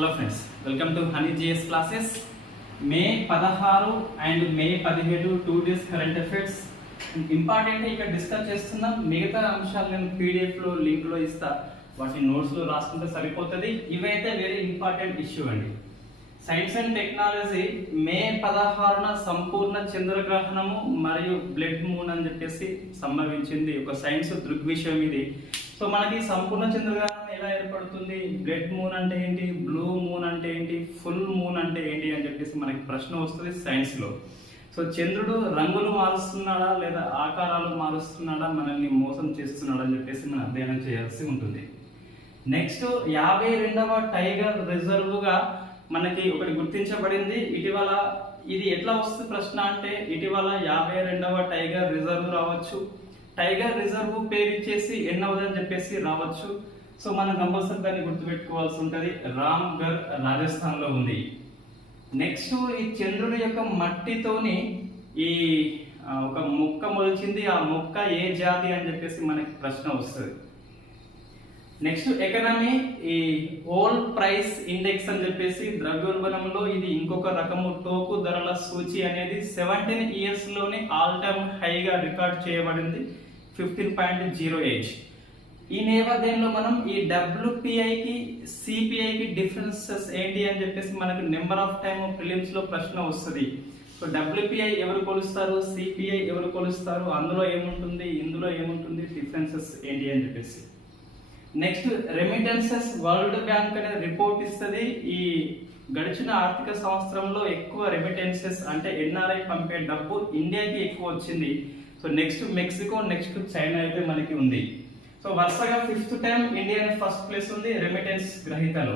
Hello friends, welcome to Honey GS classes. May 16 and May 17 2 days current affairs important ఇక్కడ discuss చేస్తున్నాం. మిగతా అంశాలు నేను పీడిఎఫ్లో లింక్లో ఇస్తా, వాటిని నోట్స్లో రాసుకుంటే సరిపోతుంది. ఇవైతే వెరీ ఇంపార్టెంట్ ఇష్యూ అండి. సైన్స్ అండ్ టెక్నాలజీ మే 16న సంపూర్ణ చంద్రగ్రహణము మరియు బ్లడ్ మూన్ అని చెప్పేసి సంభవించింది. ఒక సైన్స్ దృగ్విషయం ఇది. సో మనకి సంపూర్ణ చంద్రగ్రహణం ఎలా ఏర్పడుతుంది, బ్లడ్ మూన్ అంటే ఏంటి, బ్లూ మూన్ అంటే ఏంటి, ఫుల్ మూన్ అంటే ఏంటి అని చెప్పేసి మనకి ప్రశ్న వస్తుంది సైన్స్ లో. సో చంద్రుడు రంగులు మారుస్తున్నాడా లేదా ఆకారాలు మారుస్తున్నాడా, మనల్ని మోసం చేస్తున్నాడా అని చెప్పేసి మనం అధ్యయనం చేయాల్సి ఉంటుంది. నెక్స్ట్ 52వ టైగర్ రిజర్వ్ గా మనకి ఒకటి గుర్తించబడింది. ఇటీవల ఇది ఎట్లా వస్తుంది ప్రశ్న అంటే, ఇటీవల 52వ టైగర్ రిజర్వ్ రావచ్చు. టైగర్ రిజర్వ్ పేరు ఇచ్చేసి ఎన్నవదని చెప్పేసి రావచ్చు. సో మనం కంపల్సరీ దాన్ని గుర్తుపెట్టుకోవాల్సి ఉంటుంది. రామ్గర్ రాజస్థాన్ లో ఉంది. నెక్స్ట్ ఈ చంద్రుడి యొక్క మట్టితోని ఈ ఒక మొక్క మొలిచింది. ఆ మొక్క ఏ జాతి అని చెప్పేసి మనకి ప్రశ్న వస్తుంది. నెక్స్ట్ ఎకనమీ, ఈ ఓల్ ప్రైస్ ఇండెక్స్ అని చెప్పేసి ద్రవ్యోల్బణంలో ఇది ఇంకొక రకము టోకు ధరల సూచి అనేది 17 ఇయర్స్ లోనే ఆల్ టైమ్ హైగా రికార్డ్ చేయబడింది, 15.08. ఈ నేపథ్యంలో మనం ఈ WPIకి CPIకి డిఫరెన్సెస్ ఏంటి అని చెప్పేసి మనకు నెంబర్ ఆఫ్ టైమ్ ప్రిలిమ్స్ లో ప్రశ్న వస్తుంది. సో WPI ఎవరు కొలుస్తారు, CPI ఎవరు కొలుస్తారు, అందులో ఏముంటుంది, ఇందులో ఏముంటుంది, డిఫరెన్సెస్ ఏంటి అని చెప్పేసి. నెక్స్ట్ రెమిటెన్సెస్, వరల్డ్ బ్యాంక్ అనే రిపోర్ట్ ఇస్తుంది. ఈ గడిచిన ఆర్థిక సంవత్సరంలో ఎక్కువ రెమిటెన్సెస్ అంటే NRI పంపే డబ్బు ఇండియాకి ఎక్కువ వచ్చింది. So next Mexico, next China అయితే మనకి ఉంది. సో వరుసగా 5th time India first place ఉంది రెమిటెన్స్ గ్రహీతలో.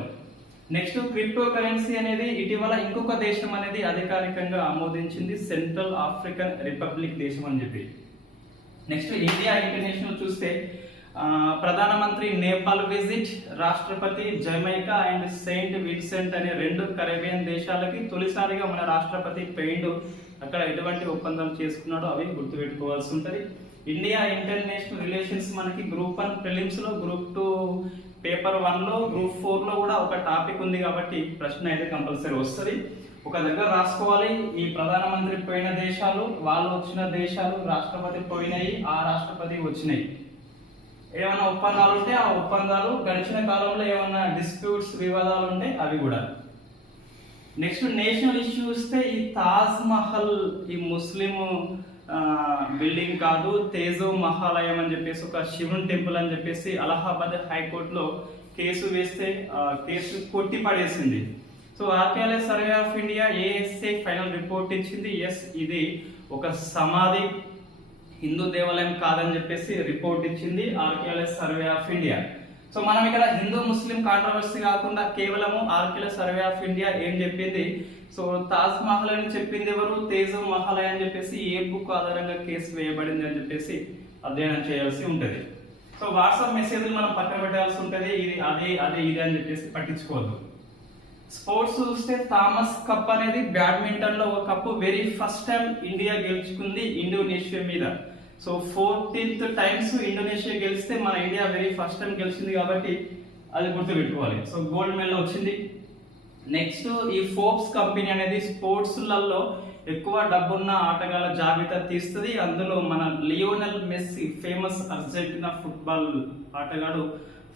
నెక్స్ట్ క్రిప్టో కరెన్సీ అనేది ఇటీవల ఇంకొక దేశం అనేది అధికారికంగా ఆమోదించింది, సెంట్రల్ ఆఫ్రికన్ రిపబ్లిక్ దేశం అని చెప్పి. నెక్స్ట్ ఇండియా ఇంటర్నేషనల్ చూస్తే ప్రధానమంత్రి నేపాల్ విజిట్, రాష్ట్రపతి జమైకా అండ్ సెయింట్ విన్సెంట్ అనే 2 కరేబియన్ దేశాలకి తొలిసారిగా మన రాష్ట్రపతి పెయిండు. అక్కడ ఎటువంటి ఒప్పందాలు చేసుకున్నాడో అవి గుర్తుపెట్టుకోవాల్సి ఉంటుంది. ఇండియా ఇంటర్నేషనల్ రిలేషన్స్ మనకి గ్రూప్ 1 ప్రిలిమ్స్ లో, గ్రూప్ 2 పేపర్ 1 లో, గ్రూప్ 4 లో కూడా ఒక టాపిక్ ఉంది కాబట్టి ప్రశ్న అయితే కంపల్సరీ వస్తుంది. ఒక దగ్గర రాసుకోవాలి. ఈ ప్రధానమంత్రి పోయిన దేశాలు, వాళ్ళు వచ్చిన దేశాలు, రాష్ట్రపతి పోయినాయి, ఆ రాష్ట్రపతి వచ్చినాయి. ఏమైనా ఒప్పందాలు ఉంటే ఆ ఒప్పందాలు, గడిచిన కాలంలో ఏమైనా డిస్ప్యూట్స్ వివాదాలు ఉంటే అవి కూడా. నెక్స్ట్ నేషనల్ ఇష్యూ వస్తే ఈ తాజ్ మహల్ ఈ ముస్లిం బిల్డింగ్ కాదు, తేజో మహాలయం అని చెప్పేసి ఒక శివుని టెంపుల్ అని చెప్పేసి అలహాబాద్ హైకోర్టులో కేసు వేస్తే కేసు కొట్టి పడేసింది. So archaeology survey of India ASA final report ఇచ్చింది. ఎస్, ఇది ఒక సమాధి, హిందూ దేవాలయం కాదని చెప్పేసి రిపోర్ట్ ఇచ్చింది archaeology survey of India. So మనం ఇక్కడ హిందూ ముస్లిం కాంట్రవర్సీ కాకుండా కేవలము ఆర్కియాలజీ సర్వే ఆఫ్ ఇండియా ఏం చెప్పింది, సో తాజ్ మహల్ అని చెప్పింది ఎవరు, తేజో మహల్ అని చెప్పేసి ఏ బుక్ ఆధారంగా కేసు వేయబడింది అని చెప్పేసి అధ్యయనం చేయాల్సి ఉంటుంది. సో వాట్సాప్ మెసేజ్లు మనం పక్కన పెట్టాల్సి ఉంటుంది. ఇది అదే ఇది అని చెప్పేసి పట్టించుకోవద్దు. స్పోర్ట్స్ చూస్తే థామస్ కప్ అనేది బ్యాడ్మింటన్ లో ఒక cup very first time India గెలుచుకుంది ఇండోనేషియా మీద. సో 14th టైమ్స్ ఇండోనేషియా గెలిస్తే మన ఇండియా వెరీ ఫస్ట్ టైం గెలిచింది కాబట్టి అది గుర్తుపెట్టుకోవాలి. సో గోల్డ్ మెడల్ వచ్చింది. నెక్స్ట్ ఈ ఫోర్బ్స్ కంపెనీ అనేది స్పోర్ట్స్ లలో ఎక్కువ డబ్బున్న ఆటగాళ్ళ జాబితా తీస్తుంది. అందులో మన Lionel Messi, famous Argentina football ఆటగాడు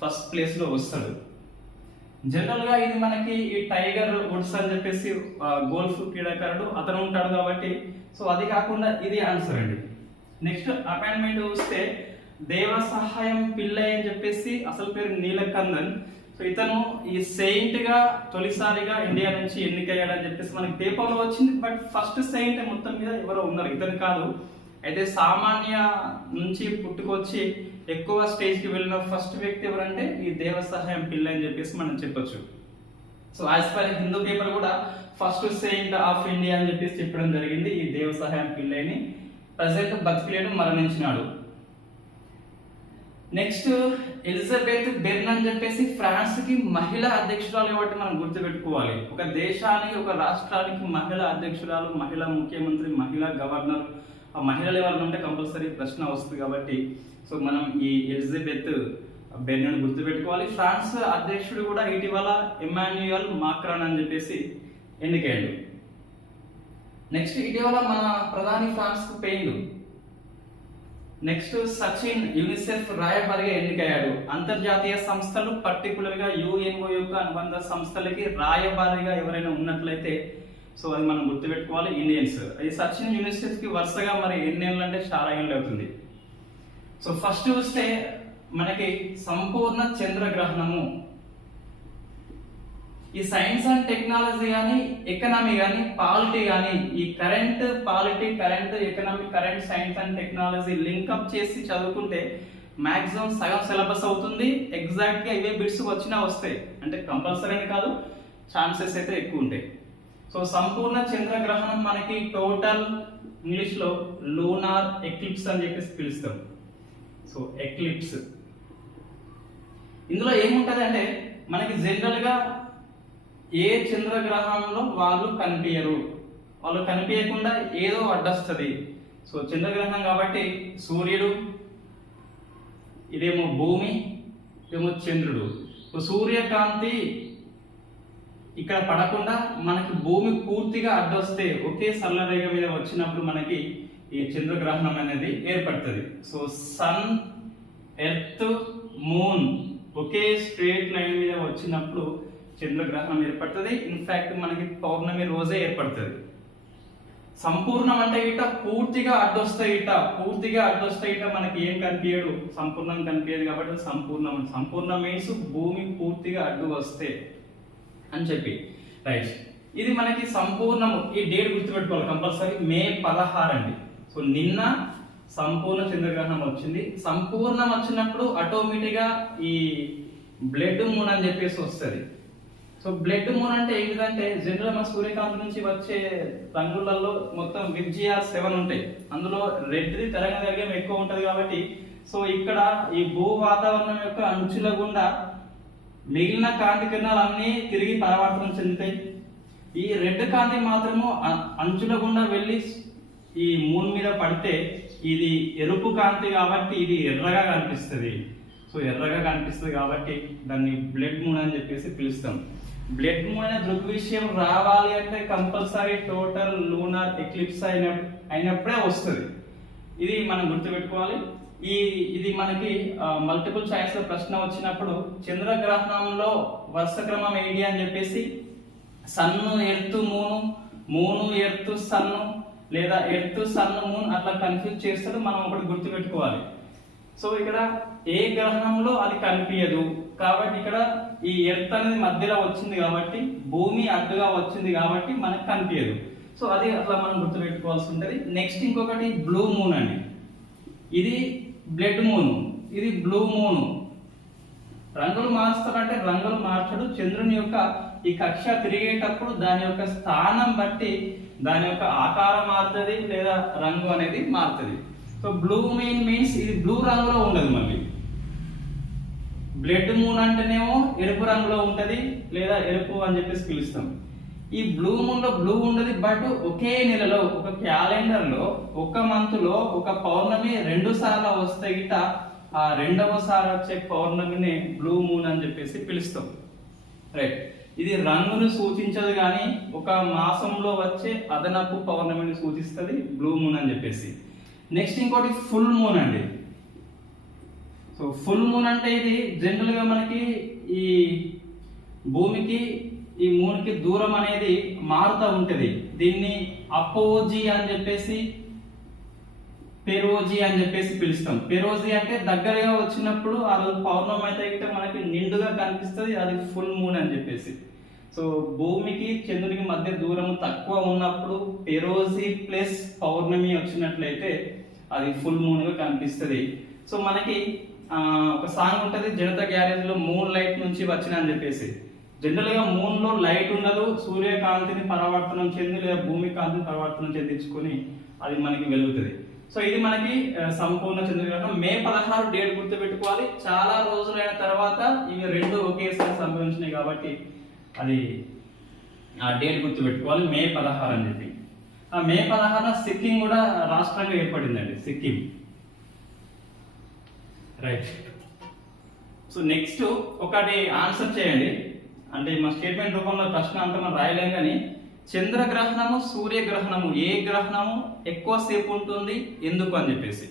ఫస్ట్ ప్లేస్ లో వస్తాడు. జనరల్ గా ఇది మనకి ఈ టైగర్ వుడ్స్ అని చెప్పేసి గోల్ఫ్ క్రీడాకారుడు అతను ఉంటాడు కాబట్టి, సో అది కాకుండా ఇది ఆన్సర్ అండి. నెక్స్ట్ అపాయింట్మెంట్ చూస్తే దేవ సహాయం పిల్లై అని చెప్పేసి అసలు పేరు నీలకందన్. సో ఇతను ఈ సెయింట్ గా తొలిసారిగా ఇండియా నుంచి ఎన్నికయ్యాడని చెప్పేసి మనకి పేపర్లో వచ్చింది. బట్ ఫస్ట్ సెయింట్ మొత్తం మీద ఎవరో ఉన్నారు, ఇతను కాదు. అయితే సామాన్య నుంచి పుట్టుకొచ్చి ఎక్కువ స్టేజ్ కి వెళ్ళిన ఫస్ట్ వ్యక్తి ఎవరంటే ఈ దేవ సహాయం పిల్లై అని చెప్పేసి మనం చెప్పొచ్చు. So as per Hindu paper కూడా ఫస్ట్ సెయింట్ ఆఫ్ ఇండియా అని చెప్పేసి చెప్పడం జరిగింది ఈ దేవ సహాయం పిల్లైని. ప్రజెంట్ బతికిలేడు, మరణించినాడు. నెక్స్ట్ ఎలిజబెత్ బెర్న్ అని చెప్పేసి ఫ్రాన్స్ కి మహిళా అధ్యక్షురాలు కాబట్టి మనం గుర్తుపెట్టుకోవాలి. ఒక దేశానికి, ఒక రాష్ట్రానికి మహిళా అధ్యక్షురాలు, మహిళా ముఖ్యమంత్రి, మహిళా గవర్నర్, ఆ మహిళలు ఎవరు ఉంటే కంపల్సరీ ప్రశ్న వస్తుంది కాబట్టి సో మనం ఈ ఎలిజబెత్ బెర్నిన్ గుర్తుపెట్టుకోవాలి. ఫ్రాన్స్ అధ్యక్షుడు కూడా ఇటీవల ఇమాన్యుయల్ మాక్రాన్ అని చెప్పేసి ఎన్నికయ్యాడు. నెక్స్ట్ ఇటీవల మన ప్రధాని ఫ్రాన్స్ కు పోయిండు. నెక్స్ట్ సచిన్ యూనిసెఫ్ రాయబారిగా ఎన్నికయ్యాడు. అంతర్జాతీయ సంస్థలు పర్టికులర్ గా యుఎన్ఓ యొక్క అనుబంధ సంస్థలకి రాయబారిగా ఎవరైనా ఉన్నట్లయితే సో అది మనం గుర్తుపెట్టుకోవాలి, ఇండియన్స్. అది సచిన్ యూనిసెఫ్ కి వరుసగా మరి ఎన్నేళ్ళు అంటే చాలా ఏళ్ళు అవుతుంది. సో ఫస్ట్ చూస్తే మనకి సంపూర్ణ చంద్రగ్రహణము. ఈ సైన్స్ అండ్ టెక్నాలజీ కానీ, ఎకనామీ కానీ, పాలిటీ కానీ, ఈ current polity, current economy, current science and technology link up చేసి చదువుకుంటే మాక్సిమం సగం సిలబస్ అవుతుంది. ఎగ్జాక్ట్ గా ఇవే బిట్స్ వచ్చినా వస్తాయి, అంటే కంపల్సరీ అని కాదు, ఛాన్సెస్ అయితే ఎక్కువ ఉంటాయి. సో సంపూర్ణ చంద్రగ్రహణం మనకి టోటల్ ఇంగ్లీష్ లో లూనార్ ఎక్లిప్స్ అని చెప్పేసి పిలుస్తాం. సో ఎక్లిప్స్ ఇందులో ఏముంటది అంటే మనకి జనరల్ గా ఏ చంద్రగ్రహణంలో వాళ్ళు కనిపించకుండా ఏదో అడ్డొస్తుంది. సో చంద్రగ్రహణం కాబట్టి సూర్యుడు, ఇదేమో భూమి, ఇదేమో చంద్రుడు. సూర్యకాంతి ఇక్కడ పడకుండా మనకి భూమి పూర్తిగా అడ్డొస్తే ఒకే సరళరేఖ మీద వచ్చినప్పుడు మనకి ఈ చంద్రగ్రహణం అనేది ఏర్పడుతుంది. సో సన్, ఎర్త్, మూన్ ఒకే స్ట్రేట్ లైన్ మీద వచ్చినప్పుడు చంద్రగ్రహణం ఏర్పడుతుంది. ఇన్ఫాక్ట్ మనకి పౌర్ణమి రోజే ఏర్పడుతుంది. సంపూర్ణం అంటే ఇట పూర్తిగా అడ్డొస్తాయి, మనకి ఏం కనిపించడు, సంపూర్ణం కనిపించదు కాబట్టి సంపూర్ణం. సంపూర్ణం మీన్స్ భూమి పూర్తిగా అడ్డు వస్తే అని చెప్పి, రైట్. ఇది మనకి సంపూర్ణము. ఈ డేట్ గుర్తుపెట్టుకోవాలి కంపల్సరీ, మే 16 అండి. సో నిన్న సంపూర్ణ చంద్రగ్రహణం వచ్చింది. సంపూర్ణం వచ్చినప్పుడు ఆటోమేటిక్ గా ఈ బ్లడ్ మూన్ అని చెప్పేసి వస్తుంది. సో బ్లడ్ మూన్ అంటే ఏంటిదంటే జనరల్ మన సూర్యకాంతి నుంచి వచ్చే రంగులలో మొత్తం VGR7 ఉంటాయి. అందులో రెడ్ తరంగదైర్ఘ్యం ఎక్కువ ఉంటది కాబట్టి సో ఇక్కడ ఈ భూ వాతావరణం యొక్క అంచుల గుండా మిగిలిన కాంతి కిరణాలు అన్ని తిరిగి పరావర్తనం చెందుతాయి. ఈ రెడ్ కాంతి మాత్రము అంచుల గుండా వెళ్ళి ఈ మూన్ మీద పడితే ఇది ఎరుపు కాంతి కాబట్టి ఇది ఎర్రగా కనిపిస్తుంది. సో ఎర్రగా కనిపిస్తుంది కాబట్టి దాన్ని బ్లడ్ మూన్ అని చెప్పేసి పిలుస్తాం. బ్లడ్ మూన్ అనే దృగ్విషయం రావాలి అంటే కంపల్సరీ టోటల్ లూనార్ ఎక్లిప్స్ అయినప్పుడే వస్తుంది. ఇది మనం గుర్తుపెట్టుకోవాలి. ఇది మనకి మల్టిపుల్ చాయిస్ ప్రశ్న వచ్చినప్పుడు చంద్రగ్రహణంలో వరుస క్రమం ఏంటి అని చెప్పేసి సన్ను, ఎర్త్, మూను, ఎర్త్, సన్ను లేదా ఎర్త్, సన్, మూన్ అట్లా కన్ఫ్యూజ్ చేస్తాడు. మనం ఒకటి గుర్తుపెట్టుకోవాలి. సో ఇక్కడ ఏ గ్రహణంలో అది కనిపించదు కాబట్టి ఇక్కడ ఈ ఎర్త్ అనేది మధ్యలో వచ్చింది కాబట్టి భూమి అడ్డుగా వచ్చింది కాబట్టి మనకు కనిపించదు. సో అది అట్లా మనం గుర్తుపెట్టుకోవాల్సి ఉంటుంది. నెక్స్ట్ ఇంకొకటి బ్లూ మూన్ అండి. ఇది బ్లడ్ మూన్, ఇది బ్లూ మూన్. రంగులు మారుస్తారంటే రంగులు మార్చడు. చంద్రుని యొక్క ఈ కక్ష తిరిగేటప్పుడు దాని యొక్క స్థానం బట్టి దాని యొక్క ఆకారం మారుతుంది లేదా రంగు అనేది మారుతుంది. సో బ్లూ మూన్ మీన్స్ ఇది బ్లూ రంగులో ఉండదు. మళ్ళీ బ్లడ్ మూన్ అంటేనేమో ఎరుపు రంగులో ఉంటది లేదా ఎరుపు అని చెప్పేసి పిలుస్తాం. ఈ బ్లూ మూన్ లో బ్లూ ఉండదు, బట్ ఒకే నెలలో ఒక క్యాలెండర్ లో ఒక మంత్ లో ఒక పౌర్ణమి 2 సార్లు వస్తే గిట ఆ 2వ సారి వచ్చే పౌర్ణమిని బ్లూ మూన్ అని చెప్పేసి పిలుస్తాం. రైట్. ఇది రంగును సూచించదు కానీ ఒక మాసంలో వచ్చే అదనపు పౌర్ణమిని సూచిస్తుంది బ్లూ మూన్ అని చెప్పేసి. నెక్స్ట్ ఇంకోటి ఫుల్ మూన్ అండి. సో ఫుల్ మూన్ అంటే ఇది జనరల్ గా మనకి ఈ భూమికి ఈ మూన్ కి దూరం అనేది మారుతూ ఉంటది. దీన్ని అపోజీ అని చెప్పేసి, పెరోజీ అని చెప్పేసి పిలుస్తాం. పెరోజీ అంటే దగ్గరగా వచ్చినప్పుడు ఆ రోజు పౌర్ణమి అయితే మనకి నిండుగా కనిపిస్తుంది, అది ఫుల్ మూన్ అని చెప్పేసి. సో భూమికి చంద్రునికి మధ్య దూరం తక్కువ ఉన్నప్పుడు పెరోజీ ప్లస్ పౌర్ణమి వచ్చినట్లయితే అది ఫుల్ మూన్ గా కనిపిస్తుంది. సో మనకి ఒక సాంగ్ ఉంటది, జనతా గ్యారేజ్ లో మూన్ లైట్ నుంచి వచ్చిన అని చెప్పేసి. జనరల్ గా మూన్ లో లైట్ ఉండదు, సూర్యకాంతిని పరావర్తనం చెంది లేదా భూమి కాంతిని పరావర్తనం చెందించుకొని అది మనకి వెలుగుతుంది. సో ఇది మనకి సంపూర్ణ చంద్రగ్రహణం. మే 16 డేట్ గుర్తుపెట్టుకోవాలి. చాలా రోజులైన తర్వాత ఇవి 2 ఒకేసారి సంభవించినాయి కాబట్టి అది ఆ డేట్ గుర్తుపెట్టుకోవాలి, మే 16 అని చెప్పి. ఆ మే 16 సిక్కిం కూడా రాష్ట్రంగా ఏర్పడిందండి, Sikkim. Right. So so next ఒకటి ఆన్సర్ చేయండి, అంటే మా స్టేట్మెంట్ రూపంలో ప్రశ్న అంతా మనం రాయలేం కానీ చంద్రగ్రహణము సూర్యగ్రహణము ఏ గ్రహణము ఎక్కువసేపు ఉంటుంది ఎందుకు అని చెప్పేసి.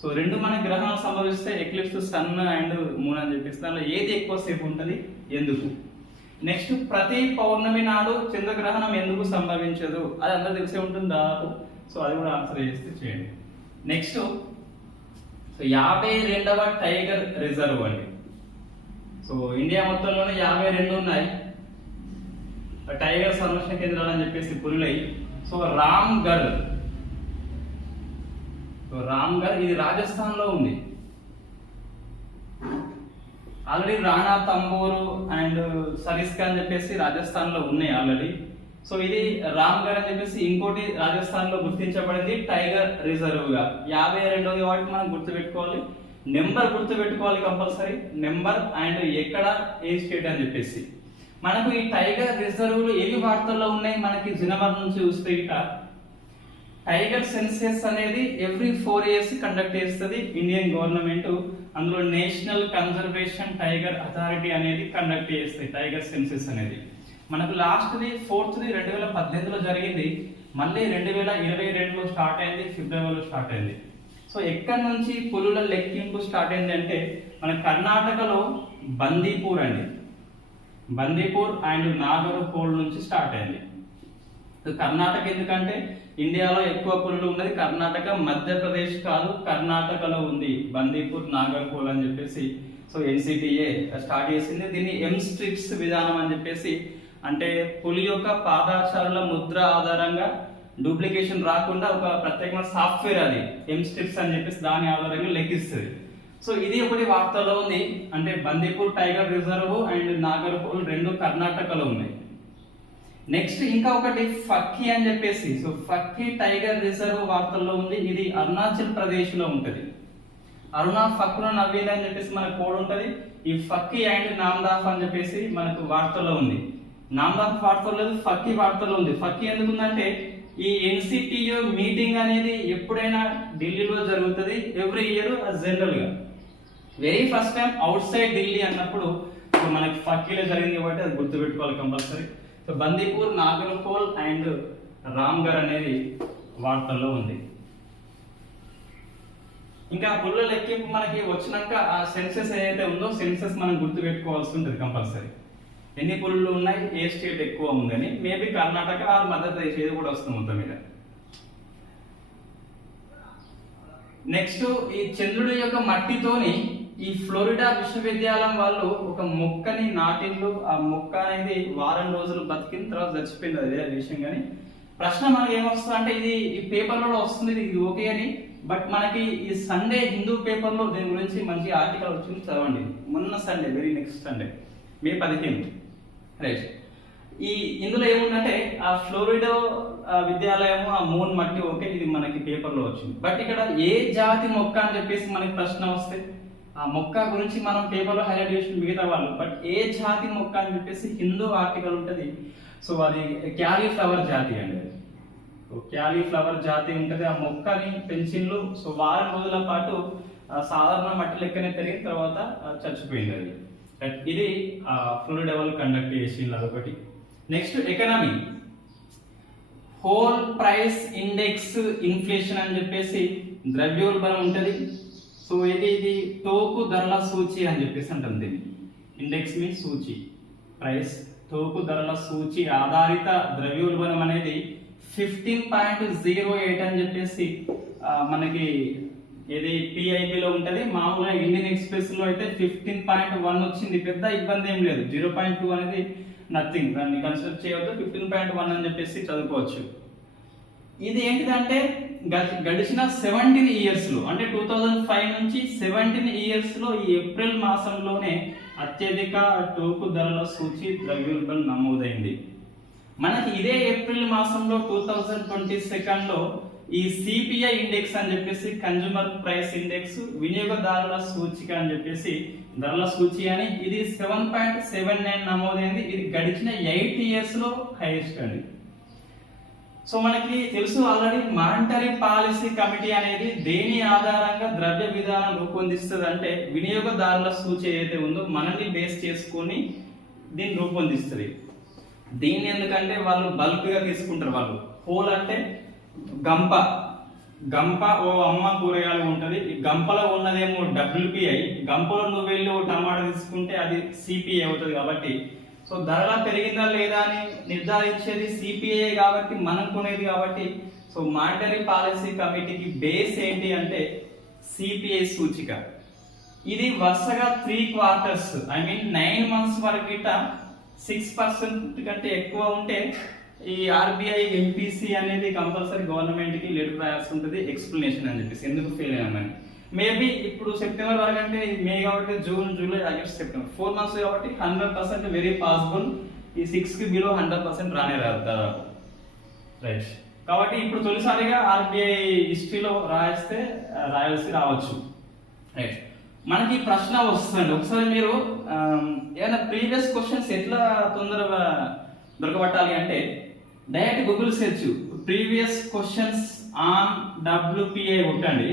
సో రెండు మన గ్రహణాలు సంభవిస్తే ఎక్లిప్స్ సన్ అండ్ మూన్ అని చెప్పేసి దానిలో ఏది ఎక్కువసేపు ఉంటుంది ఎందుకు. నెక్స్ట్ ప్రతి పౌర్ణమి నాడు చంద్రగ్రహణం ఎందుకు సంభవించదు అది అందరూ తెలిసే ఉంటుంది దాదాపు. సో అది కూడా ఆన్సర్ చేస్తే చేయండి. నెక్స్ట్ సో 52వ టైగర్ రిజర్వ్ అండి. సో ఇండియా మొత్తంలోనే 52 ఉన్నాయి టైగర్ సంరక్షణ కేంద్రాలు అని చెప్పేసి పులులై. సో రామ్గర్ ఇది రాజస్థాన్ లో ఉంది. ఆల్రెడీ రాణా తంబోరు అండ్ సరిస్కా అని చెప్పేసి రాజస్థాన్ లో ఉన్నాయి ఆల్రెడీ. సో ఇది రామ్గర్ అని చెప్పేసి ఇంకోటి రాజస్థాన్ లో గుర్తించబడింది టైగర్ రిజర్వ్ గా. 52వ వాటికి మనం గుర్తుపెట్టుకోవాలి, నెంబర్ గుర్తుపెట్టుకోవాలి కంపల్సరీ, నెంబర్ అండ్ ఎక్కడ ఏ స్టేట్ అని చెప్పేసి. మనకు ఈ టైగర్ రిజర్వ్లు ఏవి వార్తల్లో ఉన్నాయి మనకి జనవరి నుంచి చూస్తే ఇక టైగర్ సెన్సెస్ అనేది ఎవ్రీ 4 years కండక్ట్ చేస్తుంది ఇండియన్ గవర్నమెంట్. అందులో నేషనల్ కన్జర్వేషన్ టైగర్ అథారిటీ అనేది కండక్ట్ చేస్తుంది టైగర్ సెన్సెస్ అనేది. మనకు లాస్ట్ది 4th 2018లో జరిగింది, మళ్ళీ 2022లో స్టార్ట్ అయింది, ఫిబ్రవరిలో స్టార్ట్ అయింది. సో ఎక్కడి నుంచి పులుల లెక్కింపు స్టార్ట్ అయింది అంటే మన కర్ణాటకలో బందీపూర్ అండి, బందీపూర్ అండ్ నాగర్హోల్ నుంచి స్టార్ట్ అయింది. కర్ణాటక ఎందుకంటే ఇండియాలో ఎక్కువ పులులు ఉన్నది కర్ణాటక, మధ్యప్రదేశ్ కాదు కర్ణాటకలో ఉంది బందీపూర్ నాగర్హోల్ అని చెప్పేసి. సో NCTA స్టార్ట్ చేసింది దీన్ని M-STRIPS విధానం అని చెప్పేసి. అంటే పులి యొక్క పాదాచారుల ముద్ర ఆధారంగా డూప్లికేషన్ రాకుండా ఒక ప్రత్యేకమైన సాఫ్ట్వేర్ అది M-STRIPS అని చెప్పేసి దాని ఆధారంగా లెక్కిస్తుంది. సో ఇది ఒకటి వార్తలో ఉంది, అంటే Bandipur tiger reserve and Nagarhole రెండు కర్ణాటకలో ఉన్నాయి. నెక్స్ట్ ఇంకా ఒకటి ఫక్కీ అని చెప్పేసి. సో ఫక్కీ టైగర్ రిజర్వ్ వార్తల్లో ఉంది, ఇది అరుణాచల్ ప్రదేశ్ లో ఉంటది. అరుణా ఫక్కున నవీన్ అని చెప్పేసి మనకు కోడ్ ఉంటది. ఈ ఫక్కీ అండ్ నామ్దాఫ్ అని చెప్పేసి మనకు వార్తల్లో ఉంది. నామ్దాఫ్ వార్తలో లేదు, ఫక్కీ వార్తల్లో ఉంది. ఫక్కీ ఎందుకు ఉందంటే ఈ NCTA మీటింగ్ అనేది ఎప్పుడైనా ఢిల్లీలో జరుగుతుంది ఎవ్రీ ఇయర్ జనరల్ గా. Very first time out side Delhi అన్నప్పుడు మనకి ఫక్కీలో జరిగింది కాబట్టి అది గుర్తుపెట్టుకోవాలి compulsory. So Bandipur Nagarhole and Ramgarh అనేది వార్తల్లో ఉంది. ఇంకా పుల్ల లెక్కింపు మనకి వచ్చినాక ఆ సెన్సెస్ ఏదైతే ఉందో సెన్సెస్ మనం గుర్తుపెట్టుకోవాల్సి ఉంటుంది కంపల్సరీ. ఎన్ని పులులు ఉన్నాయి, ఏ స్టేట్ ఎక్కువ ఉందని. మేబీ కర్ణాటక ఆ మధ్యప్రదేశ్ ఏది కూడా వస్తుంది మొత్తం మీద. నెక్స్ట్ ఈ చంద్రుడి యొక్క మట్టితోని ఈ ఫ్లోరిడా విశ్వవిద్యాలయం వాళ్ళు ఒక మొక్కని నాటిండ్రు. ఆ మొక్క అనేది వారం రోజులు బతికిన తర్వాత చచ్చిపోయింది, అదే విషయం. కానీ ప్రశ్న మనకి ఏమొస్తుంది అంటే ఇది ఈ పేపర్లలో వస్తుంది, ఇది ఓకే అని. బట్ మనకి ఈ సండే హిందూ పేపర్లో దీని గురించి మంచి ఆర్టికల్ వచ్చింది, చదవండి. మొన్న Sunday, very next Sunday, May 15, right. ఈ ఇందులో ఏముందంటే ఆ ఫ్లోరిడా విద్యాలయం ఆ మూన్ మట్టి ఓకే, ఇది మనకి పేపర్లో వచ్చింది. బట్ ఇక్కడ ఏ జాతి మొక్క అని చెప్పేసి మనకి ప్రశ్న వస్తే ఆ మొక్క గురించి మనం పేపర్లో హైలైట్ చేసిన మిగతా వాళ్ళు, బట్ ఏ జాతి మొక్క అని చెప్పేసి హిందూ ఆర్టికల్ ఉంటుంది. సో అది క్యాలీఫ్లవర్ జాతి అండి. క్యాలీఫ్లవర్ జాతి ఉంటుంది. ఆ మొక్కని పెంచిన్లు. సో వారం రోజుల పాటు సాధారణ మట్టి లెక్కనే పెరిగిన తర్వాత చచ్చిపోయింది అది. ఇది ఫ్లోరిడా వాళ్ళు కండక్ట్ చేసింది, అదొకటి. Next economy, whole price index inflation అని చెప్పేసి ద్రవ్యోల్బణం ఉంటుంది. సో ఇది టోకు ధరల సూచి అని చెప్పేసి అంటుంది. దీన్ని ఇండెక్స్ మీ సూచి, ప్రైస్ టోకు ధరల సూచి ఆధారిత ద్రవ్యోల్బణం అనేది 15.08 అని చెప్పేసి మనకి ఇది PIB లో ఉంటది. మామూలుగా ఇండియన్ ఎక్స్ప్రెస్ లో అయితే 15.1 వచ్చింది, పెద్ద ఇబ్బంది ఏం లేదు. 0.2 అనేది నథింగ్, దాన్ని కన్సిడర్ చేయవద్దు. 15.1 అని చెప్పేసి చదువుకోవచ్చు. ఇది ఏంటిదంటే గడిచిన 17 years లో, అంటే 2005 నుంచి 17 years లో ఈ ఏప్రిల్ మాసంలోనే అత్యధిక టోకు ధరల సూచి ద్రవ్యోల్బణం నమోదైంది. మనకి ఇదే ఏప్రిల్ మాసంలో 2022 లో ఈ CPI ఇండెక్స్ అని చెప్పేసి కన్జ్యూమర్ ప్రైస్ ఇండెక్స్ వినియోగదారుల సూచిక అని చెప్పేసి ధరల సూచి అని ఇది 7.79 నమోదైంది. ఇది గడిచిన 8 years లో హైయెస్ట్ అండి. సో మనకి తెలుసు ఆల్రెడీ మానిటరీ పాలసీ కమిటీ అనేది దేని ఆధారంగా ద్రవ్య విధానం రూపొందిస్తుంది అంటే వినియోగదారుల సూచి ఏదైతే ఉందో మనల్ని బేస్ చేసుకొని దీన్ని రూపొందిస్తుంది. దీన్ని ఎందుకంటే వాళ్ళు బల్క్ గా తీసుకుంటారు. వాళ్ళు హోల్ అంటే గంప గంప ఓ అమ్మ కూరగాయలు ఉంటది, ఈ గంపలో ఉన్నదేమో WPI, గంపలో నువ్వు వెళ్ళి ఓ టమాటా తీసుకుంటే అది CPI అవుతుంది. కాబట్టి సో ధరల పెరిగిందా లేదా అని నిర్ధారించేది CPI కాబట్టి మనం కొనేది. కాబట్టి సో మానిటరీ పాలసీ కమిటీకి బేస్ ఏంటి అంటే CPI సూచిక. ఇది వరుసగా 3 క్వార్టర్స్ ఐ మీన్ 9 months వరకు గిట్ట 6% కంటే ఎక్కువ ఉంటే ఈ RBI MPC అనేది కంపల్సరీ గవర్నమెంట్ కి లెటర్ రాయాల్సి ఉంటుంది, ఎక్స్ప్లెనేషన్ అని చెప్పేసి ఎందుకు ఫెయిల్ అయినామని. మేబీ ఇప్పుడు సెప్టెంబర్ వరకు అంటే మే కాబట్టి June July August September 4 months కాబట్టి 100% వెరీ పాసిబుల్ ఈ 6 కి బిలో 100% రానే రాదు దాదాపు. రైట్, కాబట్టి ఇప్పుడు తొలిసారిగా RBI హిస్టరీలో రాయాల్సి రావచ్చు. రైట్, మనకి ప్రశ్న వస్తుంది. ఒకసారి మీరు ఏదైనా ప్రీవియస్ క్వశ్చన్స్ ఎట్లా తొందరగా దొరకబట్టాలి అంటే direct Google search previous questions on WPI కొట్టండి,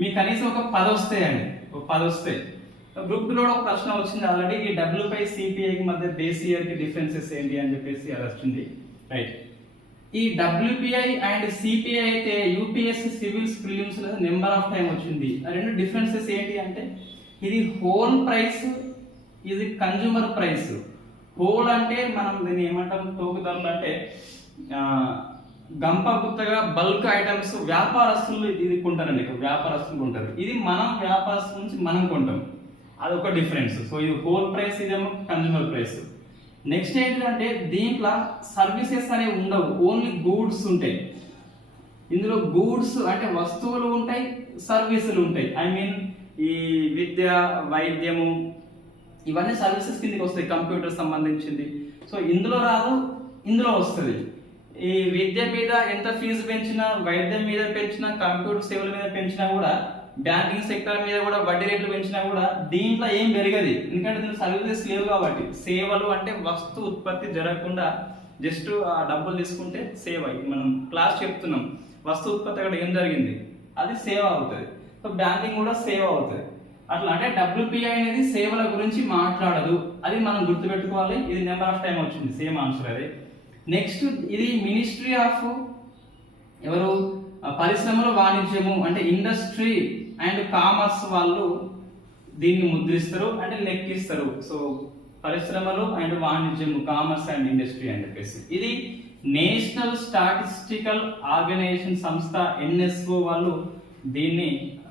మీకు కనీసం ఒక 10 వస్తాయండి. ఒక 10 వస్తాయి. గ్రూప్ లో ఒక ప్రశ్న వచ్చింది ఆల్రెడీ, ఈ WPI CPI కి మధ్య బేస్ ఇయర్ కి డిఫరెన్సెస్ ఏంటి అని చెప్పేసి అది వచ్చింది. రైట్, ఈ WPI అండ్ CPI అయితే UPSC సివిల్స్ ప్రిలిమ్స్ లో నెంబర్ ఆఫ్ టైం వచ్చింది. ఆ రెండు డిఫరెన్సెస్ ఏంటి అంటే ఇది హోల్ ప్రైస్, ఇది కన్జ్యూమర్ ప్రైస్. హోల్ అంటే మనం దీన్ని ఏమంటాం, తోగు ధరలు అంటే గంప గుత్తగా బల్క్ ఐటమ్స్ వ్యాపారస్తులు ఇది కొంటారండి, వ్యాపారస్తులు కొంటారు. ఇది మనం వ్యాపారస్తుల నుంచి మనం కొంటాం, అదొక డిఫరెన్స్. సో ఇది హోల్ ప్రైస్, ఇదేమో కన్జ్యూమర్ ప్రైస్. నెక్స్ట్ ఏంటంటే దీంట్లో సర్వీసెస్ అనేవి ఉండవు, ఓన్లీ గూడ్స్ ఉంటాయి. ఇందులో గూడ్స్ అంటే వస్తువులు ఉంటాయి, సర్వీసులు ఉంటాయి. ఐ మీన్ ఈ విద్య, వైద్యము ఇవన్నీ సర్వీసెస్ కిందకి వస్తాయి, కంప్యూటర్ సంబంధించింది. సో ఇందులో రాదు, ఇందులో వస్తుంది. ఈ విద్య మీద ఎంత ఫీజు పెంచినా, వైద్యం మీద పెంచినా, కంప్యూటర్ సేవల మీద పెంచినా కూడా, బ్యాంకింగ్ సెక్టర్ మీద కూడా వడ్డీ రేట్లు పెంచినా కూడా దీంట్లో ఏం పెరగదు. ఎందుకంటే దీంట్లో సర్వీసెస్ లేవు కాబట్టి. సేవలు అంటే వస్తు ఉత్పత్తి జరగకుండా జస్ట్ ఆ డబ్బులు తీసుకుంటే సేవ. మనం క్లాస్ చెప్తున్నాం, వస్తు ఉత్పత్తి అక్కడ ఏం జరిగింది అది సేవ అవుతుంది. సో బ్యాంకింగ్ కూడా సేవ అవుతుంది. అట్లా అంటే WPI అనేది సేవల గురించి మాట్లాడదు, అది మనం గుర్తుపెట్టుకోవాలి. ఇది నెంబర్ ఆఫ్ టైం వచ్చింది, సేమ్ ఆన్సర్ అది. నెక్స్ట్ ఇది మినిస్ట్రీ ఆఫ్ ఎవరు, పరిశ్రమలు వాణిజ్యము అంటే ఇండస్ట్రీ అండ్ కామర్స్ వాళ్ళు దీన్ని ముద్రిస్తారు అంటే లెక్కిస్తారు. సో పరిశ్రమలు అండ్ వాణిజ్యము, కామర్స్ అండ్ ఇండస్ట్రీ అని చెప్పేసి. ఇది నేషనల్ స్టాటిస్టికల్ ఆర్గనైజేషన్ సంస్థ NSO వాళ్ళు దీన్ని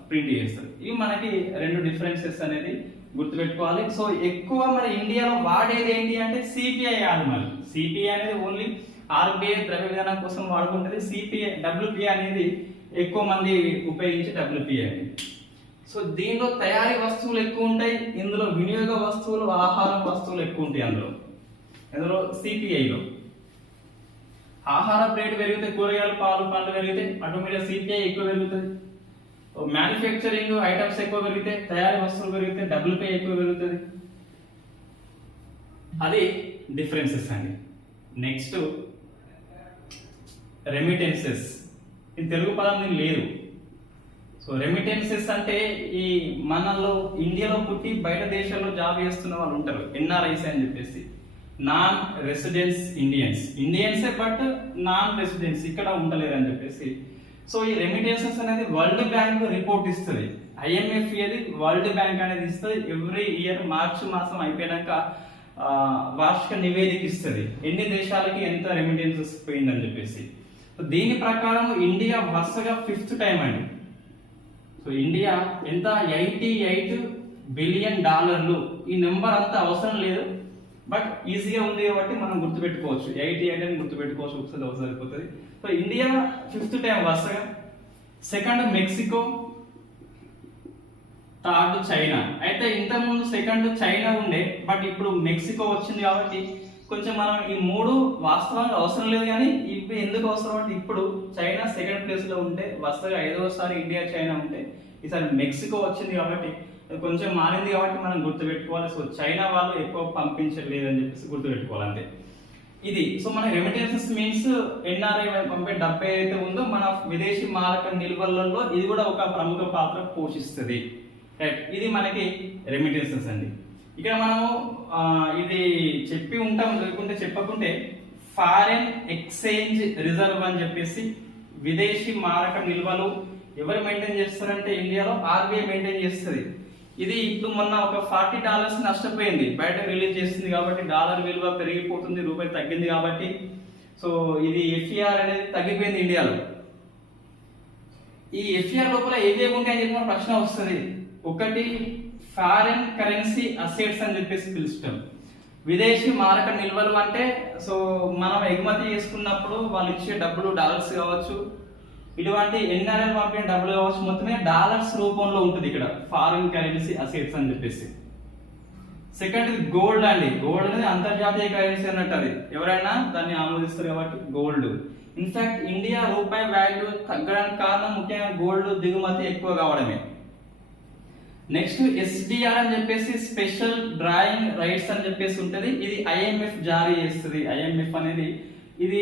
ప్రింట్ చేస్తారు. ఇవి మనకి రెండు డిఫరెన్సెస్ అనేది గుర్తుపెట్టుకోవాలి. సో ఎక్కువ మరి ఇండియాలో వాడేది ఏంటి అంటే CPI కాదు. మరి CPI అనేది ఓన్లీ RBI ద్రవ్య విధానం కోసం వాడుకుంటుంది. WPI అనేది ఎక్కువ మంది ఉపయోగించే WPI అనేది. సో దీనిలో తయారీ వస్తువులు ఎక్కువ ఉంటాయి, ఇందులో వినియోగ వస్తువులు, ఆహార వస్తువులు ఎక్కువ ఉంటాయి. అందులో CPIలో ఆహార రేటు పెరిగితే, కూరగాయలు, పాలు, పండ్లు పెరిగితే ఆటోమేటిక్గా CPI ఎక్కువ పెరుగుతుంది. మ్యానుఫ్యాక్చరింగ్ ఐటమ్స్ ఎక్కువ పెరిగితే, తయారీ వస్తువులు పెరిగితే WPI ఎక్కువ పెరుగుతుంది. అది డిఫరెన్సెస్ అండి. Next remittances. ఇది తెలుగు పదం దీని లేదు. సో రెమిటెన్సెస్ అంటే ఈ మనలో ఇండియాలో పుట్టి బయట దేశాల్లో జాబ్ చేస్తున్న వాళ్ళు ఉంటారు, NRIs అని చెప్పేసి. నాన్ రెసిడెన్స్ ఇండియన్సే బట్ నాన్ రెసిడెన్స్ ఇక్కడ ఉండలేదు అని చెప్పేసి. సో ఈ రెమిటెన్సెస్ అనేది వరల్డ్ బ్యాంక్ రిపోర్ట్ ఇస్తుంది. IMF అనేది వరల్డ్ బ్యాంక్ అనేది ఇస్తుంది. ఎవ్రీ ఇయర్ మార్చి మాసం అయిపోయాక వార్షిక నివేదిక ఇస్తుంది, ఎన్ని దేశాలకి ఎంత రెమిటెన్సెస్ పోయిందని చెప్పేసి. సో దీని ప్రకారం ఇండియా వరుసగా 5th టైం అండి. సో ఇండియా ఎంత, $88 బిలియన్. ఈ నెంబర్ అంతా అవసరం లేదు, బట్ ఈజీగా ఉంది కాబట్టి మనం గుర్తుపెట్టుకోవచ్చు. 88 అని గుర్తుపెట్టుకోవచ్చు, ఒకసారి అవసరం అయిపోతుంది. సో ఇండియా 5th టైం వరుసగా. Second Mexico, third China. అయితే ఇంతకుముందు సెకండ్ చైనా ఉండే, బట్ ఇప్పుడు మెక్సికో వచ్చింది కాబట్టి కొంచెం మనం ఈ మూడు వాస్తవంగా అవసరం లేదు, కానీ ఇప్పుడు ఎందుకు అవసరం అంటే ఇప్పుడు చైనా సెకండ్ ప్లేస్ లో ఉంటే, వరుసగా 5వసారి ఇండియా చైనా ఉంటే ఈసారి మెక్సికో వచ్చింది కాబట్టి కొంచెం మారింది కాబట్టి మనం గుర్తుపెట్టుకోవాలి. సో చైనా వాళ్ళు ఎక్కువ పంపించలేదు అని చెప్పేసి గుర్తుపెట్టుకోవాలి అంతే. ఇది. సో మన రెమిటెన్సెస్ మీన్స్ ఎన్ఆర్ఐ పంపే డబ్బు ఏదైతే ఉందో మన విదేశీ మారక నిల్వలలో ఇది కూడా ఒక ప్రముఖ పాత్ర పోషిస్తుంది. రైట్, ఇది మనకి రెమిటెన్సెస్ అండి. ఇక్కడ మనము ఇది చెప్పి ఉంటాం, లేకుంటే చెప్పకుంటే ఫారెన్ ఎక్స్చేంజ్ రిజర్వ్ అని చెప్పేసి విదేశీ మారక నిల్వలు ఎవరు మెయింటైన్ చేస్తారంటే ఇండియాలో ఆర్బీఐ మెయింటైన్ చేస్తుంది. ఇది ఇప్పుడు మొన్న ఒక $40 నష్టపోయింది, బయట రిలీజ్ చేస్తుంది కాబట్టి డాలర్ విలువ పెరిగిపోతుంది, రూపాయి తగ్గింది కాబట్టి. సో ఇది ఎఫ్ఈఆర్ అనేది తగ్గిపోయింది ఇండియాలో. ఈ ఎఫ్ఈఆర్ లోపల ఏవేవి ఉంటాయని చెప్పిన ప్రశ్న వస్తుంది. ఒకటి ఫారెన్ కరెన్సీ అసెట్స్ అని చెప్పేసి పిలుస్తాం. విదేశీ మారక నిల్వలు అంటే సో మనం ఎగుమతి చేసుకున్నప్పుడు వాళ్ళు ఇచ్చే డబ్బులు డాలర్స్ కావచ్చు, ఇటువంటి ఎన్ఆర్ఎల్ పంపిన డబ్బులు కావచ్చు, మొత్తమే డాలర్స్ రూపంలో ఉంటుంది ఇక్కడ ఫారిన్ కరెన్సీ అసెట్స్ అని చెప్పేసి. సెకండ్ గోల్డ్ అండి. గోల్డ్ అనేది అంతర్జాతీయ కరెన్సీ అన్నట్టు, అది ఎవరైనా దాన్ని ఆమోదిస్తారు కాబట్టి గోల్డ్. ఇన్ఫాక్ట్ ఇండియా రూపాయి వాల్యూ తగ్గడానికి కారణం ముఖ్యంగా గోల్డ్ దిగుమతి ఎక్కువ కావడమే. నెక్స్ట్ ఎస్డిఆర్ అని చెప్పేసి స్పెషల్ డ్రాయింగ్ రైట్స్ అని చెప్పేసి ఉంటుంది. ఇది ఐఎంఎఫ్ జారీ చేస్తుంది. ఐఎంఎఫ్ అనేది ఇది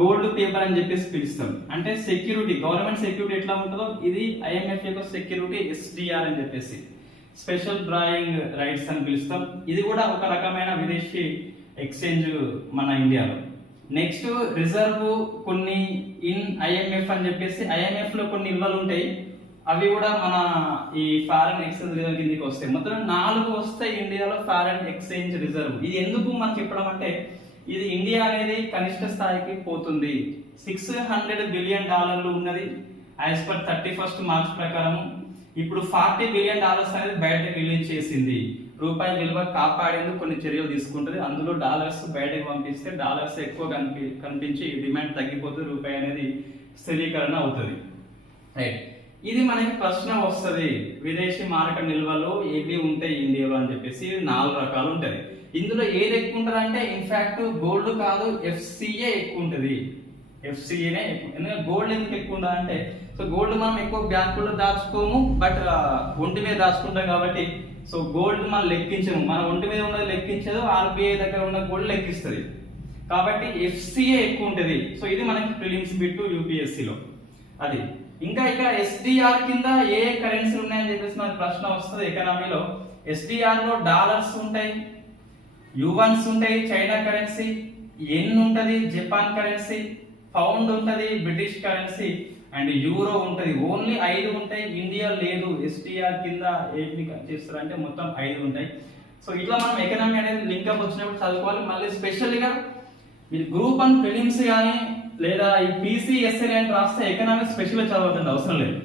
గోల్డ్ పేపర్ అని చెప్పేసి పిలుస్తాం. అంటే సెక్యూరిటీ, గవర్నమెంట్ సెక్యూరిటీ ఎట్లా ఉంటుందో ఇది ఐఎంఎఫ్ యొక్క సెక్యూరిటీ ఎస్డిఆర్ అని చెప్పేసి స్పెషల్ డ్రాయింగ్ రైట్స్ అని పిలుస్తాం. ఇది కూడా ఒక రకమైన విదేశీ ఎక్స్చేంజ్ మన ఇండియాలో. నెక్స్ట్ రిజర్వ్ కొన్ని ఇన్ ఐఎంఎఫ్ అని చెప్పేసి ఐఎంఎఫ్ లో కొన్ని నిల్వలు ఉంటాయి, అవి కూడా మన ఈ ఫారెన్ ఎక్స్చేంజ్ రిజర్వ్ కిందకి వస్తాయి. మొత్తం 4 వస్తాయి ఇండియాలో ఫారెన్ ఎక్స్చేంజ్ రిజర్వ్. ఇది ఎందుకు మనం చెప్పడం అంటే ఇది ఇండియా అనేది కనిష్ట స్థాయికి పోతుంది. $600 బిలియన్ ఉన్నది యాజ్ పర్ 31st మార్చ్ ప్రకారం. ఇప్పుడు $40 బిలియన్ అనేది బయటకు రిలీజ్ చేసింది. రూపాయి విలువ కాపాడేందుకు కొన్ని చర్యలు తీసుకుంటుంది. అందులో డాలర్స్ బయటకు పంపిస్తే డాలర్స్ ఎక్కువ కనిపించి డిమాండ్ తగ్గిపోతుంది, రూపాయి అనేది స్థిరీకరణ అవుతుంది. రైట్, ఇది మనకి ప్రశ్న వస్తుంది. విదేశీ మారక నిల్వలు ఏవి ఉంటాయి ఇండియాలో అని చెప్పేసి 4 రకాలు ఉంటాయి. ఇందులో ఏది ఎక్కువ ఉంటుంది అంటే ఇన్ఫాక్ట్ గోల్డ్ కాదు, ఎఫ్సిఏ ఎక్కువ ఉంటుంది. ఎఫ్సిఏనే ఎక్కువ. ఎందుకంటే గోల్డ్ ఎందుకు ఎక్కువ ఉందా అంటే సో గోల్డ్ మనం ఎక్కువ బ్యాంకుల్లో దాచుకోము, బట్ ఒంటి మీద దాచుకుంటాం కాబట్టి సో గోల్డ్ మనం లెక్కించము. మన ఒంటి మీద ఉన్నది లెక్కించదు, ఆర్బీఐ దగ్గర ఉన్న గోల్డ్ లెక్కిస్తుంది. కాబట్టి ఎఫ్సిఏ ఎక్కువ ఉంటుంది. సో ఇది మనకి ప్రిలిమ్స్ బిట్ యూపీఎస్సీలో అది. ఇంకా ఇక్కడ ఎస్డిఆర్ కింద ఏ కరెన్సీ ఉన్నాయని చెప్పేసి మనకి ప్రశ్న వస్తుంది ఎకనామీలో. ఎస్డిఆర్ లో డాలర్స్ ఉంటాయి, యువన్స్ ఉంటాయి చైనా కరెన్సీ, ఎన్ ఉంటది జపాన్ కరెన్సీ, పౌండ్ ఉంటది బ్రిటిష్ కరెన్సీ, అండ్ యూరో ఉంటది. ఓన్లీ 5 ఉంటాయి, ఇండియా లేదు. ఎస్డిఆర్ కింద ఏమి చేస్తారంటే మొత్తం 5 ఉంటాయి. సో ఇట్లా మనం ఎకనామీ అనేది లింకప్ వచ్చినప్పుడు చదువుకోవాలి. మళ్ళీ స్పెషల్గా మీరు గ్రూప్ 1 ప్రిలిమ్స్ కానీ లేదా ఈ పీసీఎస్ఏ అని రాస్తే ఎకనామిక్ స్పెషల్గా చదవద్దండి, అవసరం లేదు.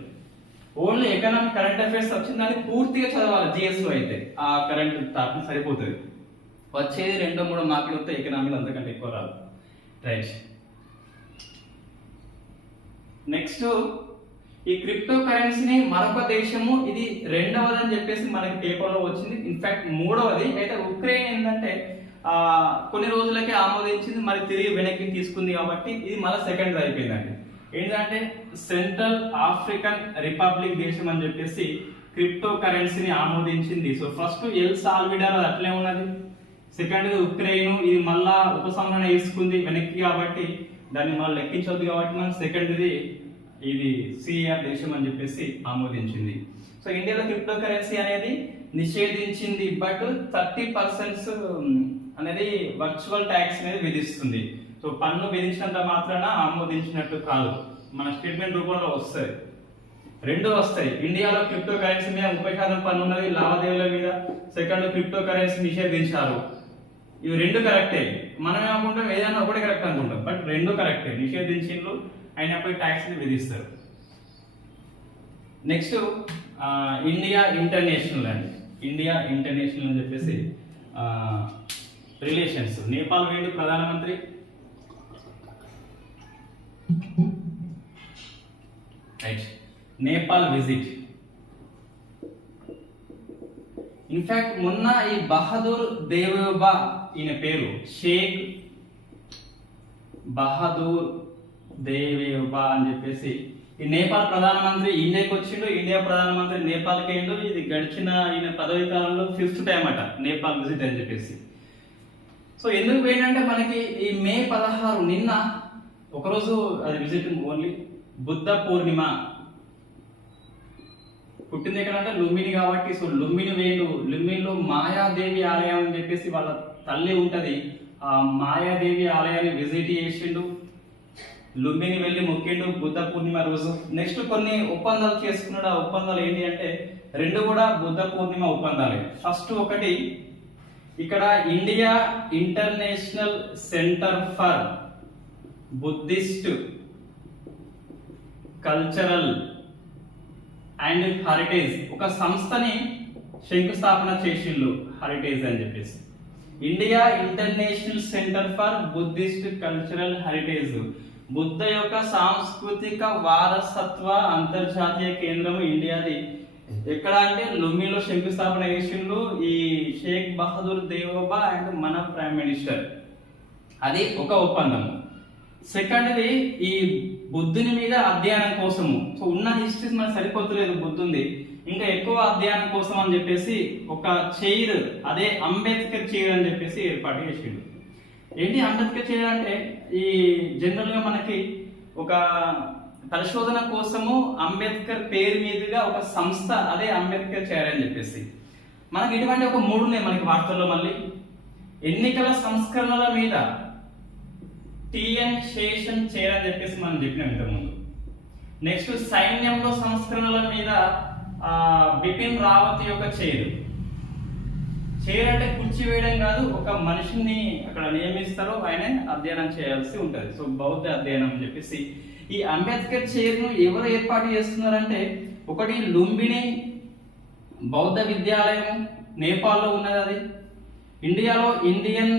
ఓన్లీ ఎకనామిక్ కరెంట్ అఫైర్స్ వచ్చిందని పూర్తిగా చదవాలి. జిఎస్ లో అయితే ఆ కరెంట్ టాపిక్ సరిపోతుంది. వచ్చేది 2-3 మార్కులు వస్తే ఎకనామీలో అంతకంటే ఎక్కువ రాదు. రైట్, నెక్స్ట్ ఈ క్రిప్టో కరెన్సీని మరొక దేశము, ఇది 2వది అని చెప్పేసి మనకి పేపర్లో వచ్చింది. ఇన్ఫాక్ట్ 3వది అయితే ఉక్రెయిన్ ఏంటంటే కొన్ని రోజులకే ఆమోదించింది, మరి తిరిగి వెనక్కి తీసుకుంది కాబట్టి ఇది మళ్ళీ 2nd అయిపోయిందండి. ఏంటంటే సెంట్రల్ ఆఫ్రికన్ రిపబ్లిక్ దేశం అని చెప్పేసి క్రిప్టో కరెన్సీని ఆమోదించింది. సో ఫస్ట్ ఎల్ సాల్విడార్ అట్లే ఉన్నది, 2nd ఉక్రెయిన్, ఇది మళ్ళా ఉపసంహరణ చేసుకుంది వెనక్కి కాబట్టి దాన్ని మళ్ళీ లెక్కించవద్దు కాబట్టి మనం 2nd ఇది సిఆర్ దేశం అని చెప్పేసి ఆమోదించింది. సో ఇండియాలో క్రిప్టో కరెన్సీ అనేది నిషేధించింది, బట్ 30% అనేది వర్చువల్ ట్యాక్స్ అనేది విధిస్తుంది. సో పన్ను విధించినంత మాత్రాన ఆమోదించినట్టు కాదు, మన స్టేట్మెంట్ రూపంలో వస్తాయి. 2 వస్తాయి. ఇండియాలో క్రిప్టో కరెన్సీ మీద 30% పన్ను ఉన్నది లావాదేవీల మీద. 2nd క్రిప్టో కరెన్సీ నిషేధించారు. ఇవి 2 కరెక్టే. మనం ఏమనుకుంటాం ఏదైనా ఒకటే కరెక్ట్ అనుకుంటాం, బట్ 2 కరెక్టే. నిషేధించిండ్రు అయినప్పుడు ట్యాక్స్ ని విధిస్తారు. నెక్స్ట్ ఇండియా ఇంటర్నేషనల్ అండి. ఇండియా ఇంటర్నేషనల్ అని చెప్పేసి రిలేషన్స్. నేపాల్ వేడి ప్రధానమంత్రి, రైట్, నేపాల్ విజిట్. ఇన్ఫాక్ట్ మొన్న ఈ బహదూర్ దేవేబా, ఈయన పేరు షేక్ బహదూర్ దేవేబా అని చెప్పేసి ఈ నేపాల్ ప్రధానమంత్రి ఇండియాకి వచ్చిండు, ఇండియా ప్రధానమంత్రి నేపాల్కి అయిండు. ఇది గడిచిన ఈయన పదవి కాలంలో 5th టైం అట నేపాల్ విజిట్ అని చెప్పేసి. సో ఎందుకు పోయిందంటే మనకి ఈ మే 16 నిన్న ఒకరోజు అది విజిట్ ఓన్లీ బుద్ధ పూర్ణిమ పుట్టింది ఎక్కడంటే లుంబిని కాబట్టి సో లుంబిని వేలు లుంబినిలో మాయాదేవి ఆలయం అని చెప్పేసి వాళ్ళ తల్లి ఉంటది. ఆ మాయాదేవి ఆలయాన్ని విజిట్ చేసిండు, లుంబిని వెళ్ళి మొక్కిండు బుద్ధ పూర్ణిమ రోజు. నెక్స్ట్ కొన్ని ఒప్పందాలు చేసుకున్నాడు. ఆ ఒప్పందాలు ఏంటి అంటే రెండు కూడా బుద్ధ పూర్ణిమ ఒప్పందాలే. ఫస్ట్ ఒకటి ఇక్కడ India international centre for Buddhist cultural and heritage ఒక సంస్థని శంకుస్థాపన చేసిళ్ళు, హెరిటేజ్ అని చెప్పేసి. India international centre for Buddhist cultural heritage, Buddha యొక్క సాంస్కృతిక వారసత్వ అంతర్జాతీయ కేంద్రం ఇండియాది. ఎక్కడ అంటే లుంబినిలో శంకుస్థాపన చేసిండ్రు ఈ షేక్ బహదూర్ దేవోబా అండ్ మన ప్రైమ్ మినిస్టర్. అది ఒక ఒప్పందం. సెకండ్ది ఈ బుద్ధుని మీద అధ్యయనం కోసము. సో ఉన్న హిస్టరీస్ మనకు సరిపోతలేదు బుద్ధుంది, ఇంకా ఎక్కువ అధ్యయనం కోసం అని చెప్పేసి ఒక చైర్, అదే అంబేద్కర్ చైర్ అని చెప్పేసి ఏర్పాటు చేసిండు. ఏంటి అంబేద్కర్ చైర్ అంటే ఈ జనరల్ గా మనకి ఒక పరిశోధన కోసము అంబేద్కర్ పేరు మీదుగా ఒక సంస్థ, అదే అంబేద్కర్ చైర్ అని చెప్పేసి. మనకి ఇటువంటి ఒక 3 ఉన్నాయి మనకి వార్తల్లో. మళ్ళీ ఎన్నికల సంస్కరణల మీద టిఎన్ శేషన్ చైర్ అని చెప్పేసి మనం చెప్పినాం ఇంతకుముందు. నెక్స్ట్ సైన్యంలో సంస్కరణల మీద బిపిన్ రావత్ యొక్క చైర్. చైర్ అంటే కుర్చీ వేయడం కాదు, ఒక మనిషిని అక్కడ నియమిస్తారు, ఆయన అధ్యయనం చేయాల్సి ఉంటది. సో బౌద్ధ అధ్యయనం అని చెప్పేసి ఈ అంబేద్కర్ చైర్ ను ఎవరు ఏర్పాటు చేస్తున్నారంటే ఒకటి లుంబిని బౌద్ధ విద్యాలయం నేపాల్లో ఉన్నది, అది ఇండియాలో ఇండియన్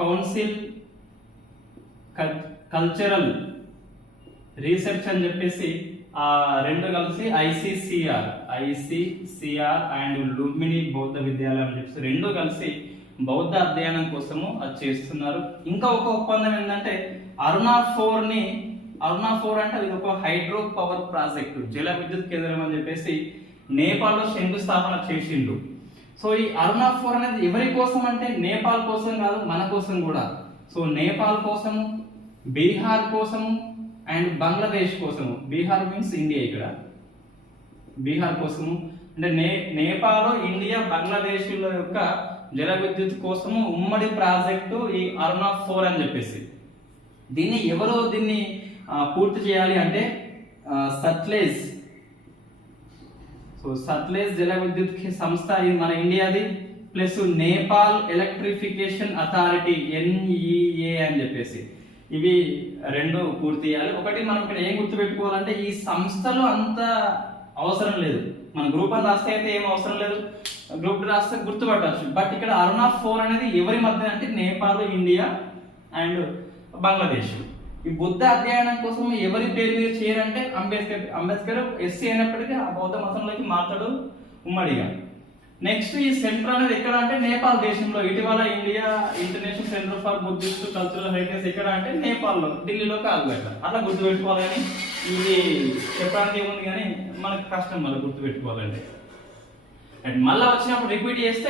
కౌన్సిల్ కల్చరల్ రీసెర్చ్ అని చెప్పేసి ఆ రెండు కలిసి ఐసిసిఆర్ అండ్ లుంబిని బౌద్ధ విద్యాలయం అని చెప్పేసి రెండు కలిసి బౌద్ధ అధ్యయనం కోసము అది చేస్తున్నారు. ఇంకా ఒక ఒప్పందం ఏంటంటే అరుణా 4 అంటే ఇది ఒక హైడ్రో పవర్ ప్రాజెక్ట్, జల విద్యుత్ కేంద్రం అని చెప్పేసి నేపాల్లో శంకుస్థాపన చేసిండు. సో ఈ అరుణా 4 అనేది ఎవరి కోసం అంటే నేపాల్ కోసం కాదు, మన కోసం కూడా. సో నేపాల్ కోసము, బీహార్ కోసము అండ్ బంగ్లాదేశ్ కోసము. బీహార్ మీన్స్ ఇండియా, ఇక్కడ బీహార్ కోసము అంటే నేపాల్, ఇండియా, బంగ్లాదేశ్ యొక్క జల విద్యుత్ కోసము ఉమ్మడి ప్రాజెక్టు ఈ అరుణా 4 అని చెప్పేసి. దీన్ని పూర్తి చేయాలి అంటే సట్లెజ్. సో సట్లెజ్ జల విద్యుత్ సంస్థ ఇది మన ఇండియాది, plus Nepal electrification authority NEA అని చెప్పేసి ఇవి రెండు పూర్తి చేయాలి. ఒకటి మనం ఇక్కడ ఏం గుర్తుపెట్టుకోవాలంటే ఈ సంస్థలు అంత అవసరం లేదు, మన గ్రూప్ 1 రాస్తే అయితే ఏం అవసరం లేదు, గ్రూప్ 2 రాస్తే గుర్తుపట్టచ్చు. బట్ ఇక్కడ అరుణా 4 అనేది ఎవరి మధ్య అంటే నేపాల్, ఇండియా అండ్ బంగ్లాదేశ్. ఈ బుద్ధ అధ్యయనం కోసం ఎవరి పేరు మీద చేయాలంటే అంబేద్కర్ ఎస్సీ అయినప్పటికీ ఆ బౌద్ధ మతంలోకి మాట్లాడు ఉమ్మడిగా. నెక్స్ట్ ఈ సెంటర్ అనేది ఎక్కడ అంటే నేపాల్ దేశంలో. ఇటీవల India international centre for Buddhist cultural heritage ఎక్కడ అంటే నేపాల్లో, ఢిల్లీలో కాల్గట్ట. అట్లా గుర్తుపెట్టుకోవాలి. కానీ ఇది చెప్పడానికి ఏముంది కానీ మనకు కష్టం మళ్ళీ గుర్తుపెట్టుకోవాలంటే. అండ్ మళ్ళీ వచ్చినప్పుడు రిపీట్ చేస్తే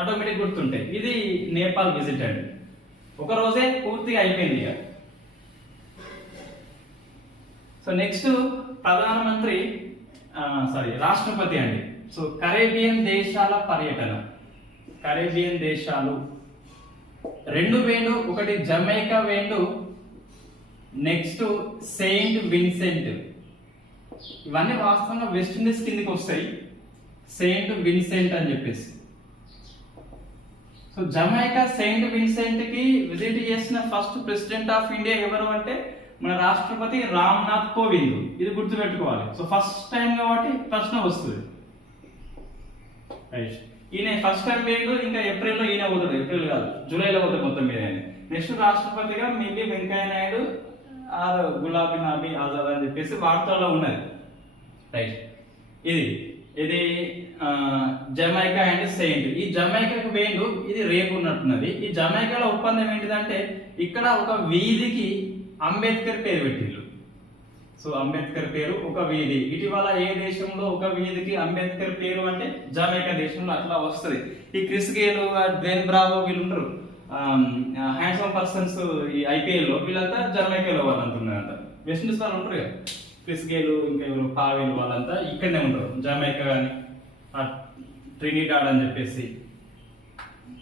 ఆటోమేటిక్ గుర్తుంటాయి. ఇది నేపాల్ విజిట్ అండి, ఒక రోజే పూర్తిగా అయిపోయింది ఇక. సో నెక్స్ట్ రాష్ట్రపతి అండి. సో కరేబియన్ దేశాల పర్యటన. కరేబియన్ దేశాలు 2 వేలు, ఒకటి జమైకా వేలు, నెక్స్ట్ సెయింట్ విన్సెంట్. ఇవన్నీ వాస్తవంగా వెస్ట్ ఇండీస్ కిందకి వస్తాయి, సెయింట్ విన్సెంట్ అని చెప్పేసి. సో జమైకా సెయింట్ విన్సెంట్ కి విజిట్ చేసిన ఫస్ట్ ప్రెసిడెంట్ ఆఫ్ ఇండియా ఎవరు అంటే మన రాష్ట్రపతి రామ్నాథ్ కోవింద్. ఇది గుర్తుపెట్టుకోవాలి. సో ఫస్ట్ టైం కాబట్టి ప్రశ్న వస్తుంది. ఈయన ఫస్ట్ టైం వేయండు, ఇంకా ఏప్రిల్లో ఈయన పోతాడు, ఏప్రిల్ కాదు జూలైలో పోతాడు మొత్తం మీద. నెక్స్ట్ రాష్ట్రపతిగా మేబీ వెంకయ్య నాయుడు ఆర్ గులాబీ నబీ ఆజాద్ అని చెప్పేసి వార్తల్లో ఉన్నది. రైట్, ఇది జమైకా అండ్ సెయింట్. ఈ జమైకాకు వేయండు, ఇది రేపు ఉన్నట్టున్నది. ఈ జమైకాలో ఒప్పందం ఏంటిదంటే ఇక్కడ ఒక వీధికి అంబేద్కర్ పేరు పెట్టిండ్రు. సో అంబేద్కర్ పేరు ఒక వీధి. ఇటీవల ఏ దేశంలో ఒక వీధికి అంబేద్కర్ పేరు అంటే జమైకా దేశంలో అట్లా వస్తుంది. ఈ క్రిస్ గేల్, డ్వేన్ బ్రావో వీళ్ళు ఉంటారు, హ్యాండ్సమ్ పర్సన్స్ ఈ ఐపీఎల్లో వీళ్ళంతా జమైకాలో వాళ్ళు అంటున్నారంట. వెస్ట్ ఇండీస్ వాళ్ళు ఉంటారు కదా, క్రిస్ గేలు ఇంకా ఎవరు పావేలు వాళ్ళంతా ఇక్కడనే ఉంటారు, జమైకా కానీ ట్రినిడాడ్ అని చెప్పేసి.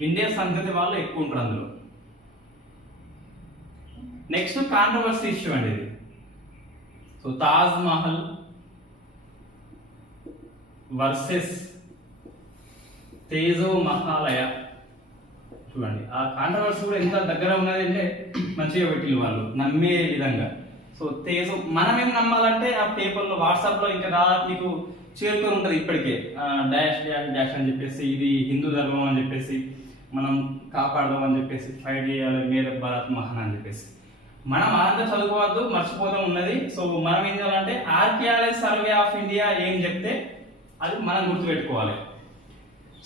ఇండియా సంతతి వాళ్ళు ఎక్కువ ఉంటారు అందులో. నెక్స్ట్ కాంట్రవర్సీ ఇష్యూ అండి ఇది. సో తాజ్ మహల్ వర్సెస్ తేజో మహాలయ. చూడండి ఆ కాంట్రవర్సీ కూడా ఎంత దగ్గర ఉన్నది అంటే మంచిగా పెట్టింది వాళ్ళు నమ్మే విధంగా. సో తేజో మనం ఏం నమ్మాలంటే ఆ పేపర్లో వాట్సాప్లో ఇంకా దాదాపు మీకు చేరుకొని ఉంటుంది ఇప్పటికే, డాష్ డాష్ డాష్ అని చెప్పేసి ఇది హిందూ ధర్మం అని చెప్పేసి మనం కాపాడదాం అని చెప్పేసి ఫైట్ చేయాలి మేర భారత్ మహాన్ అని చెప్పేసి. మనం అదంతా చదువుకోవద్దు, మర్చిపోతాం ఉన్నది. సో మనం ఏం చేయాలంటే ఆర్కియాలజీ సర్వే ఆఫ్ ఇండియా ఏం చెప్తే అది మనం గుర్తుపెట్టుకోవాలి.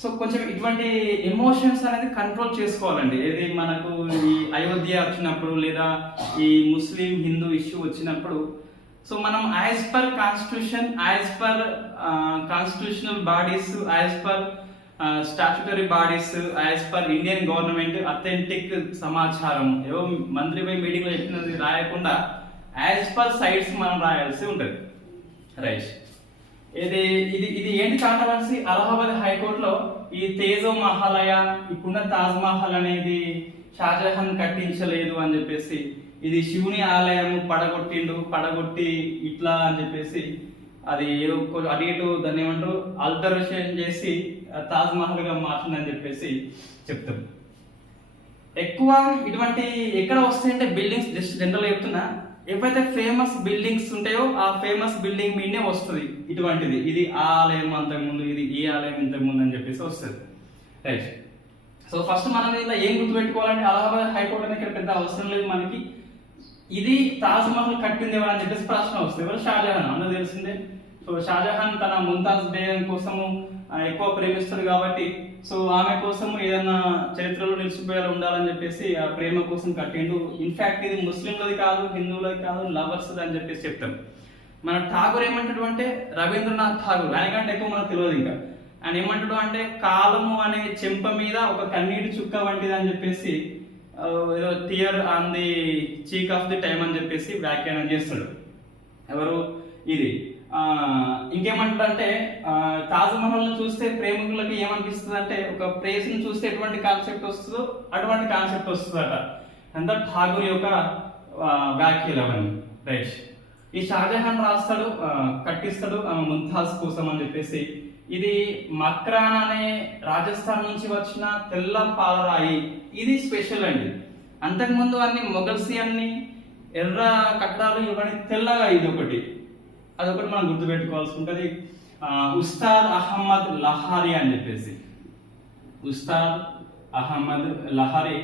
సో కొంచెం ఇటువంటి ఎమోషన్స్ అనేది కంట్రోల్ చేసుకోవాలండి. ఏది మనకు ఈ అయోధ్య వచ్చినప్పుడు లేదా ఈ ముస్లిం హిందూ ఇష్యూ వచ్చినప్పుడు, సో మనం as per constitution, as per constitutional bodies, as per statutory bodies, as per Indian government authentic సమాచారం ఏవో మంత్రి పోయి మీటింగ్లో చెప్పినది రాయకుండా యాజ్ పర్ సైట్స్ మనం రాయాల్సి ఉంటుంది. రైట్. ఇది ఇది ఇది ఏంటి కాంట్రవర్సీ? అలహాబాద్ హైకోర్టులో ఈ తేజో మహాలయ, ఇప్పుడున్న తాజ్ మహల్ అనేది షాజహాన్ కట్టించలేదు అని చెప్పేసి, ఇది శివుని ఆలయం పడగొట్టి ఇట్లా అని చెప్పేసి అది ఏదో అటు ఇటు దాన్ని ఏమంటారు ఆల్టరేషన్ చేసి తాజ్ మహల్ గా మార్చిందని చెప్పేసి చెప్తారు. ఎక్కువ ఇటువంటి ఎక్కడ వస్తాయంటే బిల్డింగ్స్, జస్ట్ జనరల్ చెప్తున్నా, ఎప్పుడైతే ఫేమస్ బిల్డింగ్స్ ఉంటాయో ఆ ఫేమస్ బిల్డింగ్ మీదనే వస్తుంది ఇటువంటిది. ఇది ఆ ఆలయం అంతకుముందు, ఇది ఈ ఆలయం ఇంతకుముందు అని చెప్పేసి వస్తుంది. రైట్. సో ఫస్ట్ మనం ఇలా ఏం గుర్తుపెట్టుకోవాలంటే అలహాబాద్ హైకోర్టు అనేది ఇక్కడ పెద్ద అవసరం లేదు మనకి. ఇది తాజ్ మహల్ కట్టింది ఎవరని చెప్పేసి ప్రశ్న వస్తుంది. ఎవరు? షాజహాన్. అందరూ తెలిసిందే. సో షాజహాన్ తన ముంతాజ్ బేగం కోసము ఎక్కువ ప్రేమిస్తాడు కాబట్టి, సో ఆమె కోసం ఏదైనా చరిత్రలో నిలిచిపోయేలా ఉండాలని చెప్పేసి ఆ ప్రేమ కోసం కట్టిండు. ఇన్ఫాక్ట్ ఇది ముస్లింలది కాదు, హిందువులది కాదు, లవర్స్ అని చెప్పేసి చెప్తాం. మన ఠాగూర్ ఏమంటాడు అంటే, రవీంద్రనాథ్ ఠాగూర్, ఆయనకంటే ఎక్కువ మనకు తెలియదు ఇంకా. ఆయన ఏమంటాడు అంటే, కాలము అనే చెంప మీద ఒక కన్నీటి చుక్క వంటిది అని చెప్పేసి, ఏదో tear on the cheek of the time అని చెప్పేసి వ్యాఖ్యానం చేస్తాడు. ఎవరు? ఇది ఇంకేమంటాడంటే, తాజ్ మహల్ ను చూస్తే ప్రేమికులకి ఏమనిపిస్తుంది అంటే, ఒక ప్లేస్ ను చూస్తే ఎటువంటి కాన్సెప్ట్ వస్తుందో అటువంటి కాన్సెప్ట్ వస్తుందట. అంతా ఠాగూర్ యొక్క వ్యాఖ్యలు అవన్నీ. రైట్. ఈ షాజహాన్ రాస్తాడు, కట్టిస్తాడు ముంతాజ్ కోసం అని చెప్పేసి. ఇది మక్రాన్ అనే రాజస్థాన్ నుంచి వచ్చిన తెల్ల పాలరాయి. ఇది స్పెషల్ అండి. అంతకుముందు అన్ని మొఘల్సీ అన్ని ఎర్ర కట్టడాలు, ఇవన్నీ తెల్లగా, ఇది ఒకటి అదొకటి మనం గుర్తుపెట్టుకోవాల్సి ఉంటుంది. ఉస్తాద్ అహ్మద్ లహారీ అని చెప్పేసి, ఉస్తాద్ అహ్మద్ లహారీ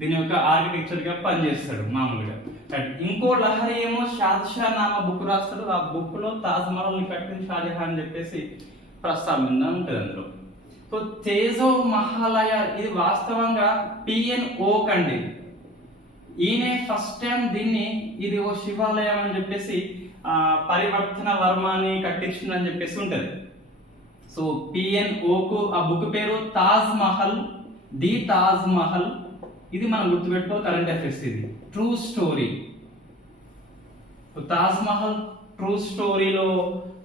దీని యొక్క ఆర్కిటెక్చర్ గా పనిచేస్తాడు మామూలుగా. ఇంకో లహరీ ఏమో షాద్షా నామా బుక్ రాస్తాడు. ఆ బుక్ లో తాజ్ మహల్ ని కట్టిన షాజహాన్ అని చెప్పేసి ప్రస్తావన ఉంటుంది అందులో. సో తేజో మహాలయ ఇది వాస్తవంగా పిఎన్ ఓక్ అండి. ఈయనే ఫస్ట్ టైం దీన్ని ఇది ఓ శివాలయం అని చెప్పేసి పరివర్తన వర్మాని కట్టించిందని చెప్పేసి ఉంటది. సో పిఎన్ ఓకు ఆ బుక్ పేరు తాజ్ మహల్, ది తాజ్ మహల్. ఇది మనం గుర్తుపెట్టుకోవాలి, కరెంట్ అఫైర్స్. ఇది true story. Taj Mahal true స్టోరీలో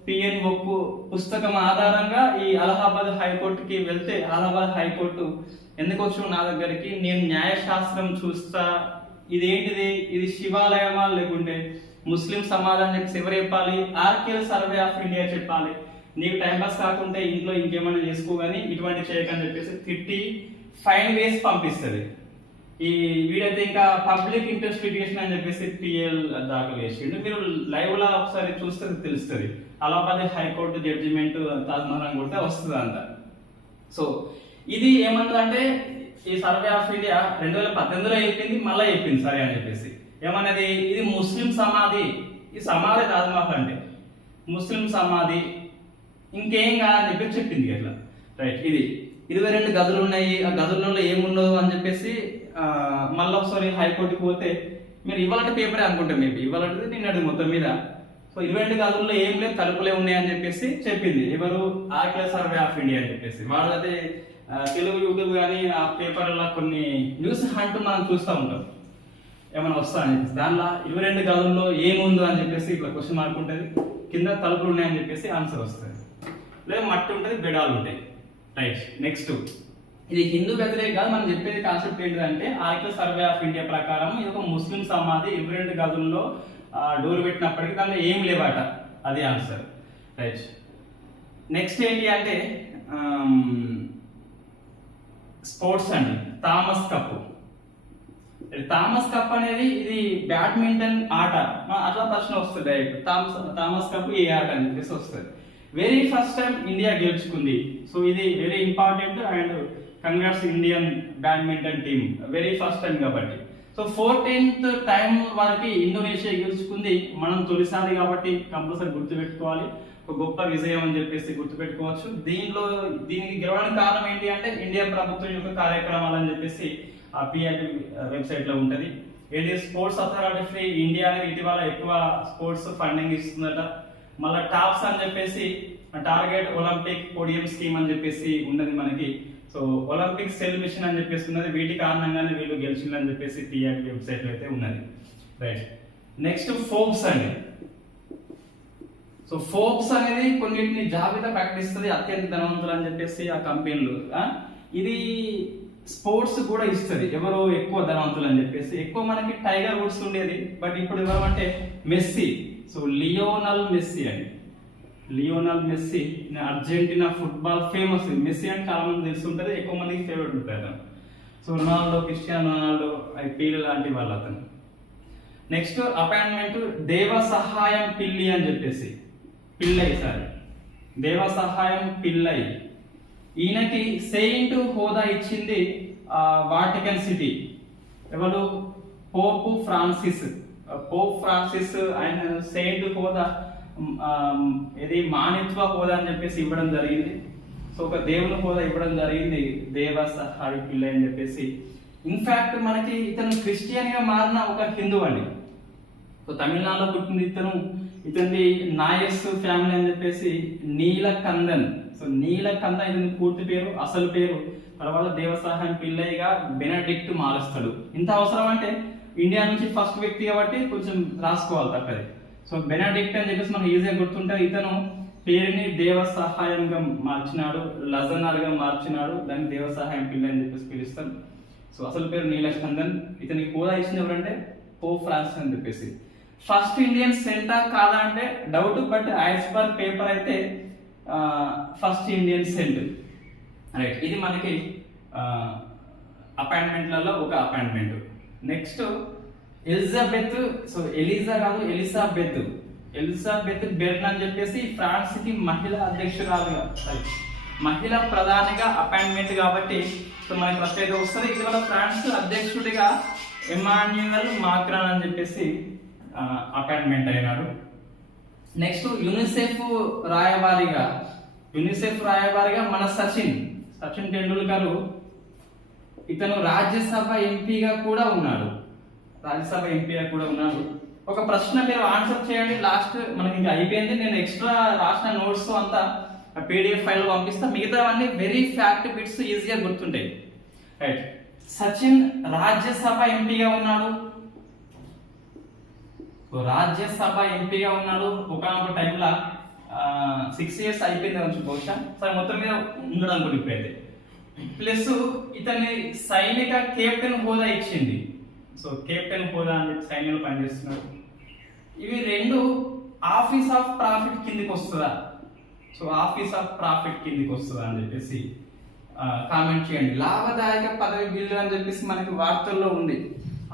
పిఎన్ ఓకు పుస్తకం ఆధారంగా ఈ అలహాబాద్ హైకోర్టుకి వెళ్తే, అలహాబాద్ హైకోర్టు ఎందుకు వచ్చి నా దగ్గరికి, నేను న్యాయశాస్త్రం చూస్తా, ఇదేంటిది, ఇది శివాలయమా లేకుంటే ముస్లిం సమాజం చెప్పి ఎవరు చెప్పాలి, ఆర్కియల్ సర్వే ఆఫ్ ఇండియా చెప్పాలి, నీకు టైం పాస్ కాకుంటే ఇంట్లో ఇంకేమైనా చేసుకో కానీ ఇటువంటి చేయకని చెప్పేసి తిట్టి ఫైన్ వేసి పంపిస్తుంది. ఈ వీడైతే ఇంకా పబ్లిక్ ఇంట్రెస్ట్ లిటిగేషన్ అని చెప్పేసి పిఎల్ దాఖలు చేసిండు. మీరు లైవ్ లా ఒకసారి చూస్తే తెలుస్తుంది. అలహాబాద్ హైకోర్టు జడ్జిమెంట్ తాజ్ మహల్ కొడితే వస్తుంది అంత. సో ఇది ఏమన్నదంటే, ఈ సర్వే ఆఫ్ ఇండియా 2018లో చెప్పింది, మళ్ళీ చెప్పింది సరే అని చెప్పేసి. ఏమన్నది, ఇది ముస్లిం సమాధి, ఈ సమాధి తాజ్ మహల్ అంటే ముస్లిం సమాధి, ఇంకేం కాదని చెప్పి చెప్పింది అట్లా. రైట్. ఇది 22 గదులు ఉన్నాయి, ఆ గదులలో ఏముండదు అని చెప్పేసి మళ్ళీ ఒకసారి హైకోర్టుకి పోతే, మీరు ఇవాళ పేపరే అనుకుంటే మేబీ ఇవాళది నిన్నది మొత్తం మీద. సో 22 గదుల్లో ఏం లేదు, తలుపులే ఉన్నాయి అని చెప్పేసి చెప్పింది. ఎవరు? ఆర్కియల్ సర్వే ఆఫ్ ఇండియా అని చెప్పేసి. వాళ్ళైతే తెలుగు యూట్యూబ్ కానీ ఆ పేపర్లో కొన్ని న్యూస్ హంట్ మనం చూస్తూ ఉంటాం, ఏమైనా వస్తా అని చెప్పేసి దానిలో 22 గదుల్లో ఏముందో అని చెప్పేసి ఇట్లా క్వశ్చన్ మార్క్ ఉంటుంది, కింద తలుపులు ఉన్నాయని చెప్పేసి ఆన్సర్ వస్తుంది, లేదా మట్టి ఉంటుంది, బెడాలు ఉంటాయి. రైట్. నెక్స్ట్, ఇది హిందూ వ్యతిరేక కాదు, మనం చెప్పేది కాన్సెప్ట్ ఏంటంటే ఆర్కియల్ సర్వే ఆఫ్ ఇండియా ప్రకారం ఇది ఒక ముస్లిం సమాధి, 22 గదుల్లో డోర్ పెట్టినప్పటికీ దానిలో ఏం లేవాట, అది ఆన్సర్. రైట్. నెక్స్ట్ ఏంటి అంటే స్పోర్ట్స్ అండి. Thomas cup. థామస్ కప్ అనేది ఇది బ్యాడ్మింటన్ ఆట, అట్లా ప్రశ్న వస్తుంది డైరెక్ట్. థామస్ కప్ ఏ ఆట అని చెప్పేసి వస్తుంది. వెరీ ఫస్ట్ టైం ఇండియా గెలుచుకుంది, సో ఇది very important and congrats Indian badminton team, very first time కాబట్టి. సో 14th టైం వరకు ఇండోనేషియా గెలుచుకుంది, మనం తొలిసారి కాబట్టి కంపల్సరీ గుర్తుపెట్టుకోవాలి, ఒక గొప్ప విజయం అని చెప్పేసి గుర్తుపెట్టుకోవచ్చు. దీనికి గెలవడానికి కారణం ఏంటి అంటే ఇండియా ప్రభుత్వం యొక్క కార్యక్రమాలు అని చెప్పేసి ఆ పిఐబి వెబ్సైట్ లో ఉంటది. ఏంటి స్పోర్ట్స్ అథారిటీ ఫ్రీ ఇండియా అనేది ఇటీవల ఎక్కువ స్పోర్ట్స్ ఫండింగ్ ఇస్తుందట. మళ్ళీ టాప్స్ అని చెప్పేసి టార్గెట్ ఒలింపిక్ పోడియం స్కీమ్ అని చెప్పేసి ఉన్నది మనకి. సో ఒలింపిక్ సెల్ మిషన్ అని చెప్పేసి ఉన్నది, వీటి కారణంగానే వీళ్ళు గెలిచిందని చెప్పేసి టీఆర్పీ వెబ్సైట్ లో అయితే ఉన్నది. రైట్. నెక్స్ట్ ఫోర్బ్స్ అండి. సో ఫోర్బ్స్ అనేది కొన్నిటిని జాబితా ప్రకటిస్తుంది అత్యంత ధనవంతులు అని చెప్పేసి ఆ కంపెనీలు. ఇది స్పోర్ట్స్ కూడా ఇస్తుంది, ఎవరు ఎక్కువ ధనవంతులు అని చెప్పేసి. ఎక్కువ మనకి టైగర్ వుడ్స్ ఉండేది, బట్ ఇప్పుడు ఎవరు అంటే మెస్సీ. సో లియోనల్ మెస్సీ అండి, Lionel Messi Argentina football famous. Messi అంటే చాలా మంది తెలిసి ఉంటుంది, ఎక్కువ మందికి ఫేవరెట్ ఉంటుంది అతను. So Ronaldo, Cristiano Ronaldo, IPL లాంటి వాళ్ళు అతను. నెక్స్ట్ అపాయింట్మెంట్ దేవ సహాయం పిల్లి అని చెప్పేసి, పిల్లై సారీ దేవ సహాయం పిల్లై. ఈయనకి సెయింట్ హోదా ఇచ్చింది వాటికన్ సిటీ. ఎవరు? Pope Francis. పోప్ ఫ్రాన్సిస్ ఆయన సెయింట్ హోదా, ఇది మానిత్వ హోదా అని చెప్పేసి ఇవ్వడం జరిగింది. సో ఒక దేవుని హోదా ఇవ్వడం జరిగింది దేవ సహాయ పిల్ల అని చెప్పేసి. ఇన్ఫాక్ట్ మనకి ఇతను క్రిస్టియన్ గా మారిన ఒక హిందూ అండి. సో తమిళనాడులో పుట్టింది ఇతను. ఇతని నాయర్స్ ఫ్యామిలీ అని చెప్పేసి నీలకందన్. సో నీలకందన్ ఇతని పూర్తి పేరు, అసలు పేరు. తర్వాత దేవసహాయం పిల్లయ్యగా బెనడిక్ట్ మారుస్తాడు. ఇంత అవసరం అంటే ఇండియా నుంచి ఫస్ట్ వ్యక్తి కాబట్టి కొంచెం రాసుకోవాలి తప్పది. సో బెనడిక్ట్ అని చెప్పేసి మనకు ఈజీగా గుర్తుంటే ఇతను పేరుని దేవ సహాయంగా మార్చినాడు, లజనర్ గా మార్చినాడు, దాన్ని దేవ సహాయం పిల్ల అని చెప్పేసి పిలుస్తాం. సో అసలు పేరు నీలకందన్. ఇతనికి హోదా ఇచ్చింది ఎవరంటే పోప్ ఫ్రాన్సిస్ అని చెప్పేసి. ఫస్ట్ ఇండియన్ సెంటా కాదా అంటే doubt, but as per paper అయితే ఫస్ట్ ఇండియన్ సెంట్. రైట్. ఇది మనకి అపాయింట్మెంట్లలో ఒక appointment. Next Elizabeth. So Eliza కాదు, ఎలిజబెత్. ఎలిజబెత్ బెర్న్ అని చెప్పేసి ఫ్రాన్స్ కి మహిళా అధ్యక్షురాలుగా, మహిళా ప్రధానిగా అపాయింట్మెంట్ కాబట్టి సో మనకి ప్రశ్న అయితే వస్తుంది. ఇటీవల ఫ్రాన్స్ అధ్యక్షుడిగా ఎమాన్యుయల్ మాక్రాన్ అని చెప్పేసి అపాయింట్మెంట్ అయినాడు. నెక్స్ట్ యునిసెఫ్ రాయబారిగా, మన సచిన్ టెండూల్కర్. ఇతను రాజ్యసభ ఎంపీగా కూడా ఉన్నాడు, ఒక ప్రశ్న మీరు ఆన్సర్ చేయండి. లాస్ట్ మనకి ఇంకా అయిపోయింది. నేను ఎక్స్ట్రా రాసిన నోట్స్ అంతా పీడిఎఫ్ ఫైల్ పంపిస్తా, మిగతావన్నీ వెరీ ఫ్యాక్ట్ బిట్స్ ఈజీగా గుర్తుంటాయి. రైట్. సచిన్ రాజ్యసభ ఎంపీగా ఉన్నాడు. ఒకనొక టైంలో 6 years అయిపోయింది అనుకో బహుశా, సరే మొత్తం మీద ఉండడం అనుకోండి ఇప్పుడైతే. ప్లస్ ఇతని సైనిక కెప్టెన్ హోదా ఇచ్చింది. సో కెప్టెన్ హోదా అని చెప్పి సైన్యంలో పనిచేస్తున్నాడు. ఇవి రెండు ఆఫీస్ ఆఫ్ ప్రాఫిట్ కిందికి వస్తుందా? సో ఆఫీస్ ఆఫ్ ప్రాఫిట్ కిందికి వస్తుందా అని చెప్పేసి కామెంట్ చేయండి. లాభదాయక పదవి బిల్లు అని చెప్పేసి మనకి వార్తల్లో ఉంది,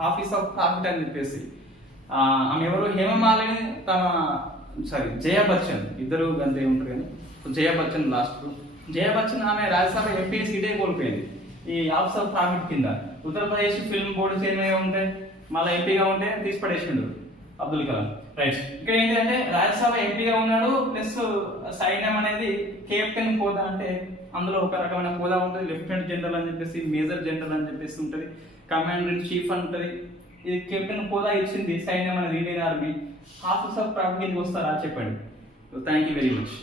ఆఫీస్ ఆఫ్ ప్రాఫిట్ అని చెప్పేసి. ఆమె ఎవరు? హేమమాలిని జయ బచ్చన్, ఇద్దరు గంతే ఉంటారు కానీ జయ బచ్చన్ లాస్ట్. జయ బచ్చన్ ఆమె రాజ్యసభ ఎంపీ సీటే కోల్పోయింది ఈ ఆఫీస్ ఆఫ్ ప్రాఫిట్ కింద. ఉత్తరప్రదేశ్ ఫిల్మ్ బోర్డు చైర్మన్గా ఉంటే మళ్ళీ ఎంపీగా ఉంటే తీసి పడేసిండు అబ్దుల్ కలాం. రైట్. ఇక్కడ ఏంటంటే రాజ్యసభ ఎంపీగా ఉన్నాడు, ప్లస్ సైన్యం అనేది కెప్టెన్ హోదా అంటే అందులో ఒక రకమైన హోదా ఉంటుంది. లెఫ్టినెంట్ జనరల్ అని చెప్పేసి, మేజర్ జనరల్ అని చెప్పేసి ఉంటుంది, కమాండర్ ఇన్ చీఫ్ ఉంటుంది. ఇది కెప్టెన్ హోదా ఇచ్చింది సైన్యం అనేది, Indian army. Office of profit కిందకి వస్తారా చెప్పండి. Thank you very much.